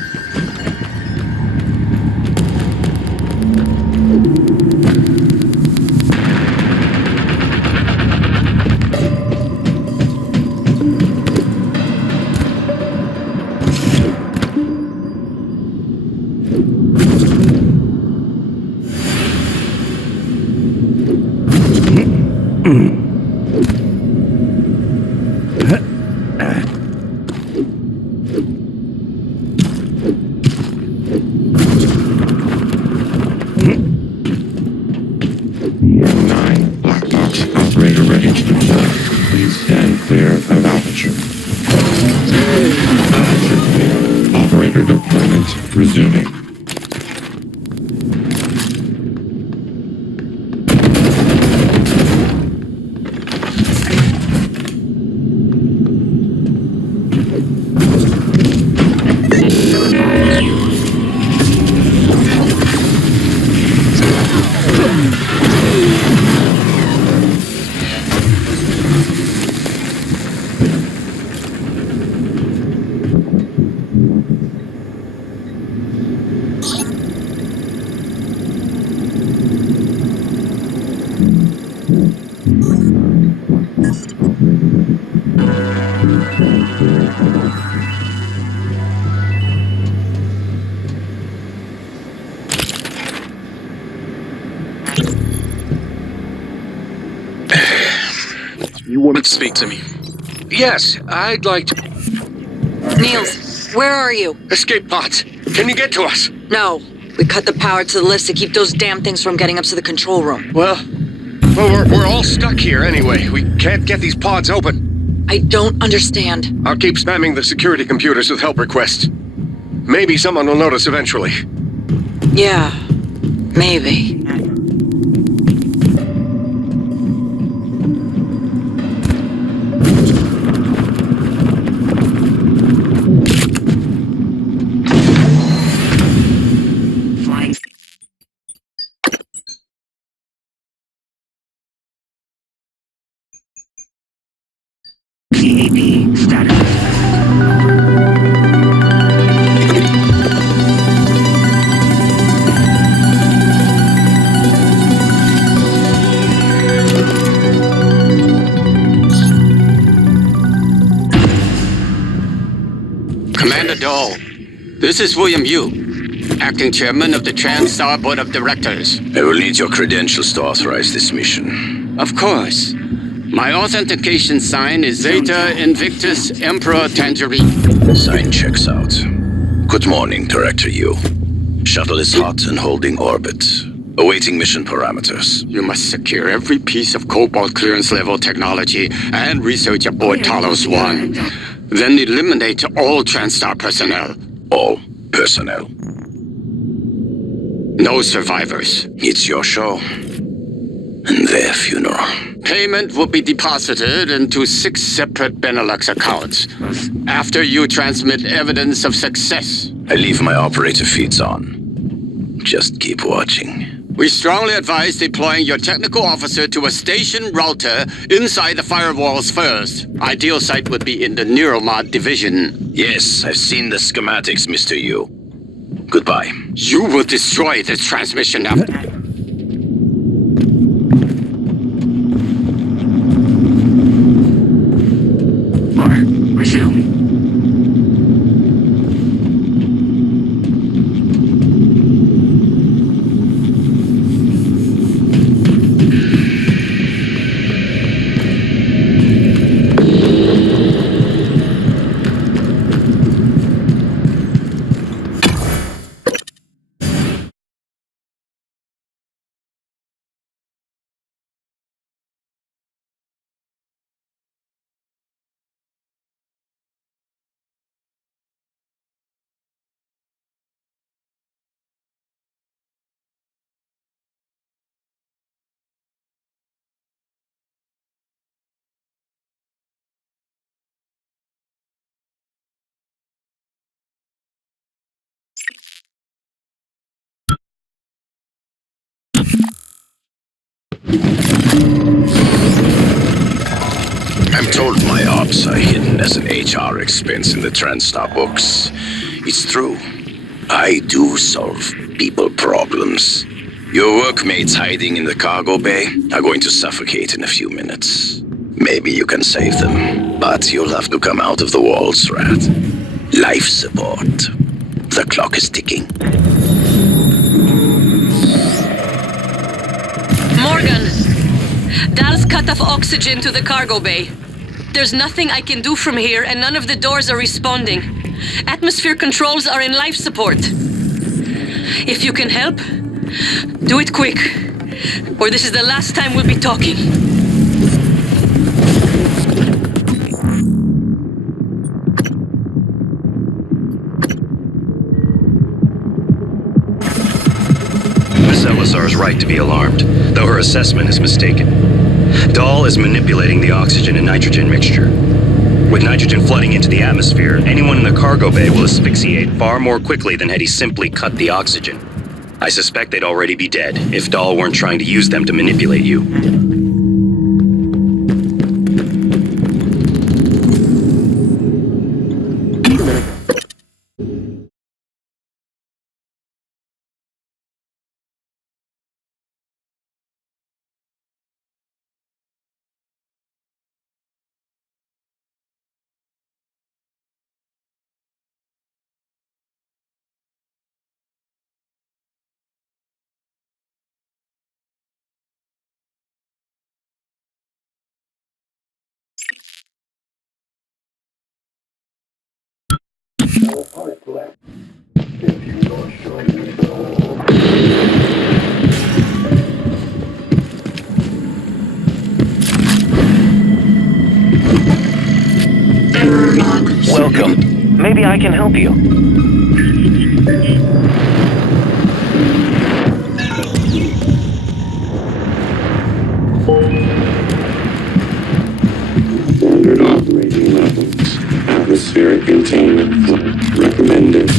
EM9, Black Box, operator ready to deploy. Please stand clear of aperture. Aperture clear. Operator deployment resuming. You want to speak to me? Yes, I'd like to. Niels, where are you? Escape pods. Can you get to us? No. We cut the power to the lifts to keep those damn things from getting up to the control room. Well, we're all stuck here anyway. We can't get these pods open. I don't understand. I'll keep spamming the security computers with help requests. Maybe someone will notice eventually. Yeah, maybe. PAP status. Commander Dole, this is William Yu, acting chairman of the TranStar Board of Directors. I will need your credentials to authorize this mission. Of course. My authentication sign is Zeta Invictus Emperor Tangerine. Sign checks out. Good morning, Director Yu. Shuttle is hot and holding orbit. Awaiting mission parameters. You must secure every piece of Cobalt clearance level technology and research aboard Talos 1. Then eliminate all TranStar personnel. All personnel. No survivors. It's your show. And their funeral. Payment will be deposited into 6 separate Benelux accounts after you transmit evidence of success. I leave my operator feeds on. Just keep watching. We strongly advise deploying your technical officer to a station router inside the firewalls first. Ideal site would be in the Neuromod division. Yes, I've seen the schematics, Mr. Yu. Goodbye. You will destroy this transmission now. Resume. I'm told my ops are hidden as an HR expense in the TranStar books. It's true. I do solve people problems. Your workmates hiding in the cargo bay are going to suffocate in a few minutes. Maybe you can save them, but you'll have to come out of the walls, Rat. Life support. The clock is ticking. Morgan! Dal's cut off oxygen to the cargo bay. There's nothing I can do from here, and none of the doors are responding. Atmosphere controls are in life support. If you can help, do it quick, or this is the last time we'll be talking. Miss Elazar is right to be alarmed, though her assessment is mistaken. Dahl is manipulating the oxygen and nitrogen mixture. With nitrogen flooding into the atmosphere, anyone in the cargo bay will asphyxiate far more quickly than had he simply cut the oxygen. I suspect they'd already be dead if Dahl weren't trying to use them to manipulate you. Welcome. Maybe I can help you. Standard operating levels. Atmospheric containment recommended.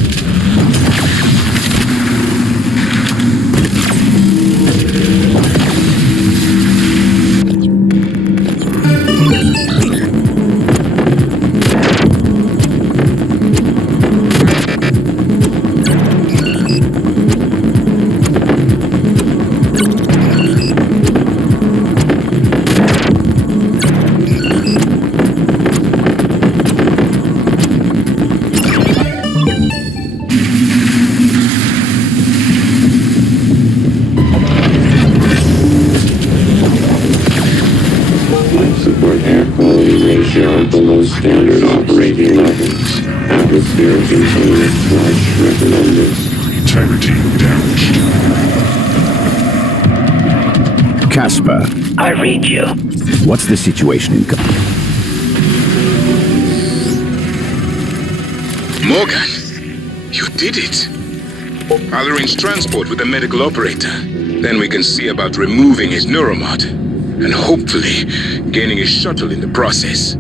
Below standard operating levels. Atmospheric containment flush recommended. integrity damaged. Casper, I read you. what's the situation in... Morgan, you did it. I'll arrange transport with the medical operator. Then we can see about removing his neuromod. And hopefully, gaining a shuttle in the process.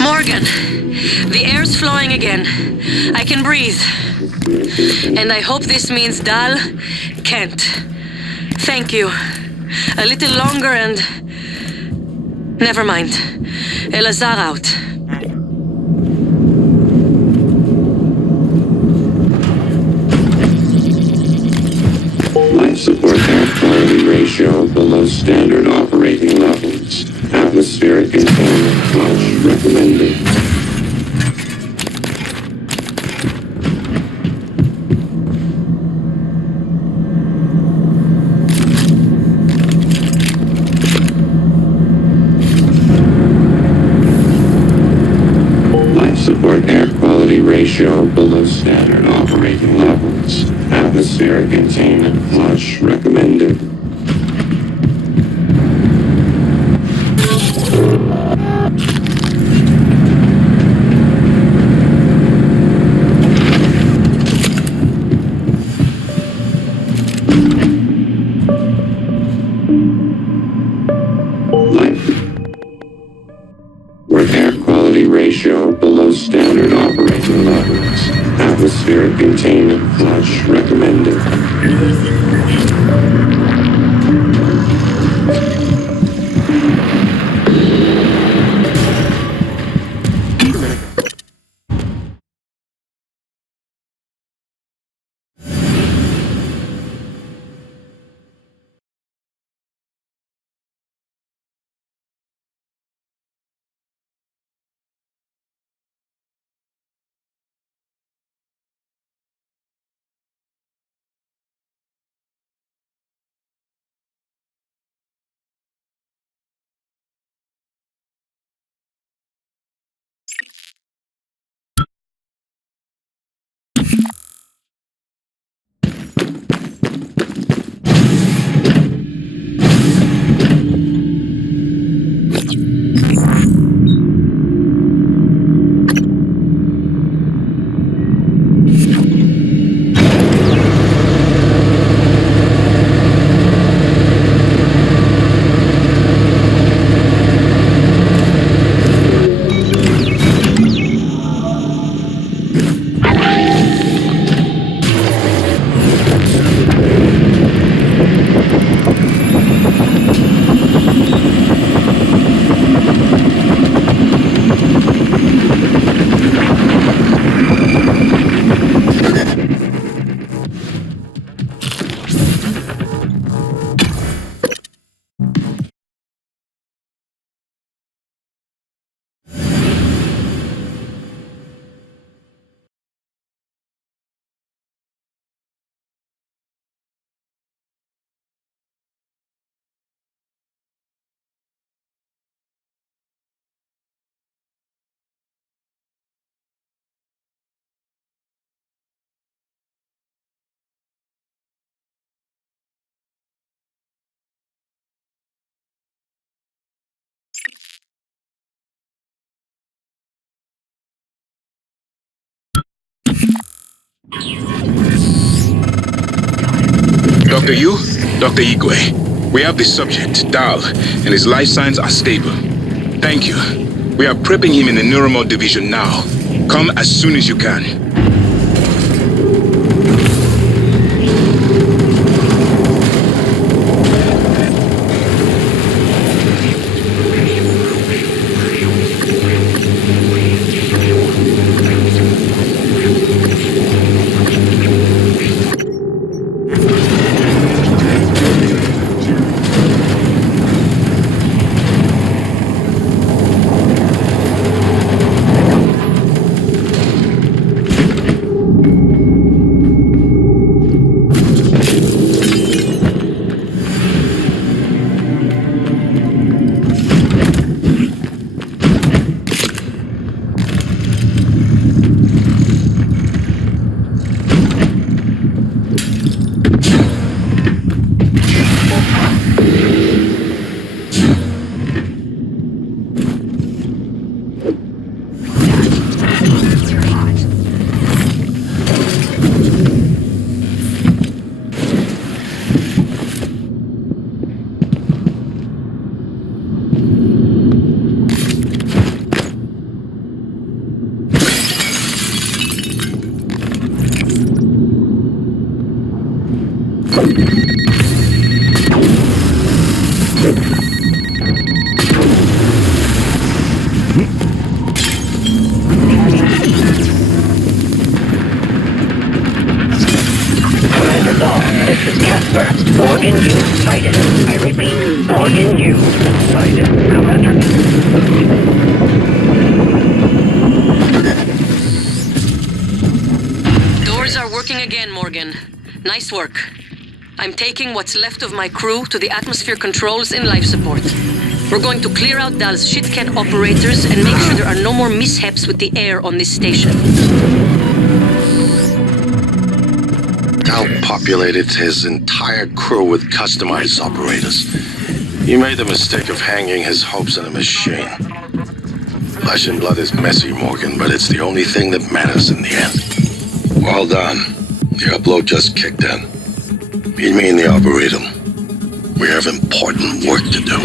Morgan, the air's flowing again. I can breathe. And I hope this means Dal can't. Thank you. A little longer and... Never mind. Elazar out. Life support air quality ratio below standard operating levels. Atmospheric containment much recommended. Life support air quality ratio below standard operating levels. Atmospheric containment flush recommended. Air quality ratio below standard operating levels. Atmospheric containment flush recommended. Dr. Yu, Dr. Igwe, we have the subject, Dal, and his life signs are stable. Thank you. We are prepping him in the Neuromod division now. Come as soon as you can. Casper, Morgan U sighted. I repeat, Morgan U sighted. Commander. Doors are working again, Morgan. Nice work. I'm taking what's left of my crew to the atmosphere controls in life support. We're going to clear out Dal's shitcan operators and make sure there are no more mishaps with the air on this station. Dal populated his entire crew with customized operators. He made the mistake of hanging his hopes on a machine. Flesh and blood is messy, Morgan, but it's the only thing that matters in the end. Well done. The upload just kicked in. Meet me in the Arboretum. We have important work to do.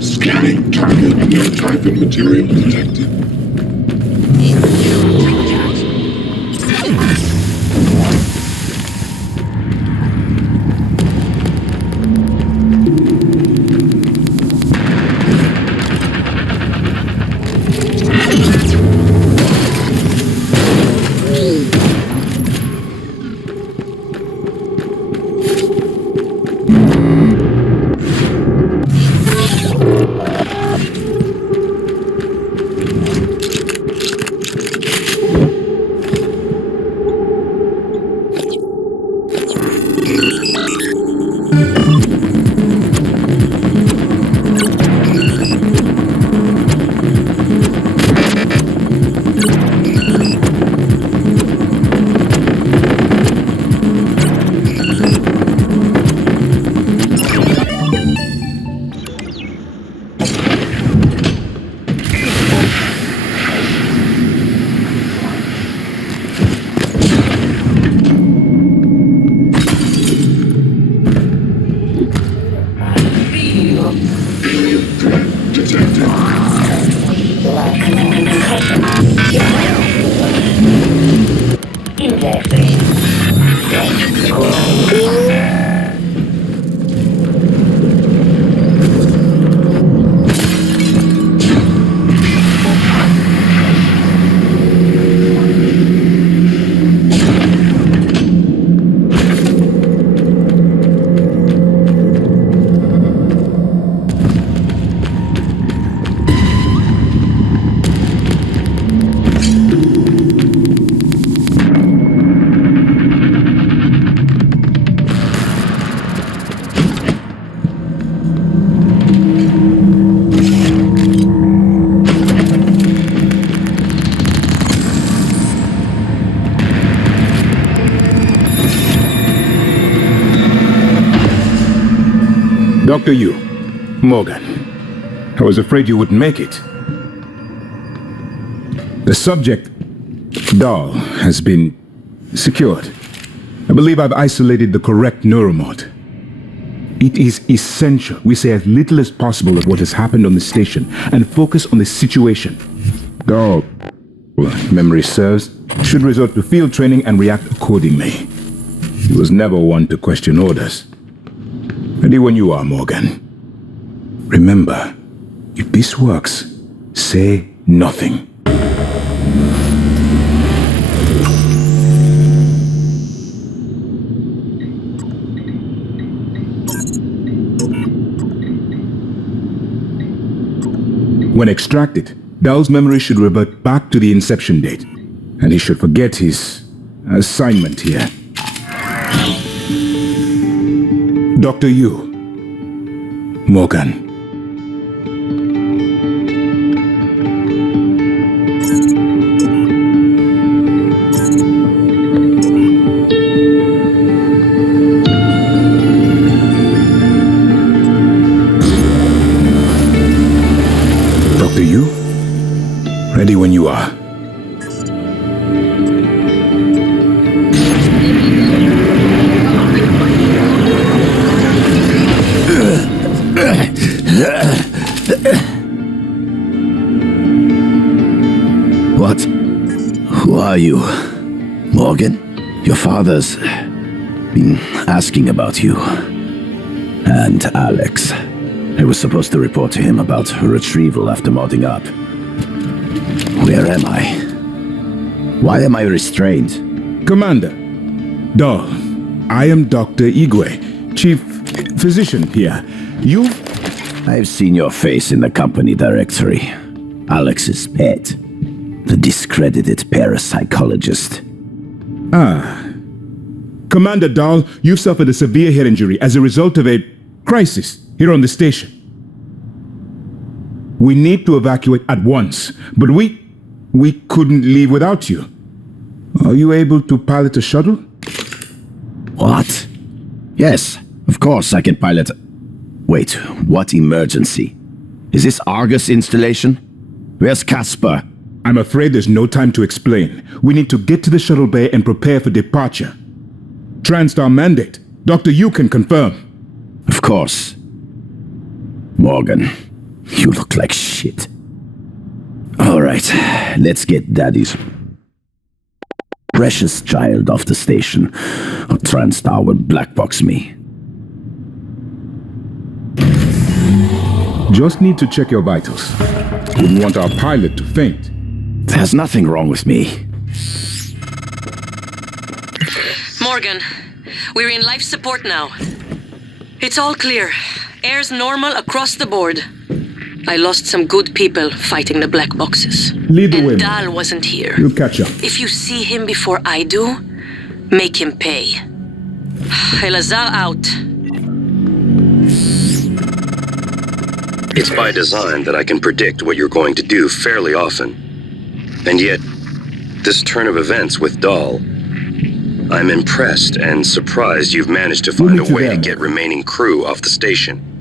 Scanning target, no type and material detected. Dr. Yu, Morgan, I was afraid you wouldn't make it. The subject, Dal, has been secured. I believe I've isolated the correct neuromod. It is essential we say as little as possible of what has happened on the station and focus on the situation. Dal, if memory serves, should resort to field training and react accordingly. He was never one to question orders. Ready when you are, Morgan. Remember, if this works, say nothing. When extracted, Dal's memory should revert back to the inception date, and he should forget his assignment here. Dr. Yu, Morgan. Who are you? Morgan? Your father's been asking about you. And Alex. I was supposed to report to him about her retrieval after modding up. Where am I? Why am I restrained? Commander, Dahl, I am Dr. Igwe, Chief Physician here. I've seen your face in the company directory. Alex's pet. The discredited parapsychologist. Commander Dahl, you've suffered a severe head injury as a result of a crisis here on the station. We need to evacuate at once, but we couldn't leave without you. Are you able to pilot a shuttle? What? Yes, of course I can pilot. Wait, what emergency? Is this Argus installation? Where's Casper? I'm afraid there's no time to explain. We need to get to the shuttle bay and prepare for departure. TranStar mandate. Dr. Yu can confirm. Of course. Morgan, you look like shit. All right, let's get Daddy's precious child off the station, or TranStar will blackbox me. Just need to check your vitals. Wouldn't want our pilot to faint. There's nothing wrong with me. Morgan, we're in life support now. It's all clear. Air's normal across the board. I lost some good people fighting the black boxes. Lead the way. And Dahl wasn't here. You'll catch up. If you see him before I do, make him pay. Elazar out. It's by design that I can predict what you're going to do fairly often. And yet, this turn of events with Dahl, I'm impressed and surprised you've managed to find a way to get remaining crew off the station.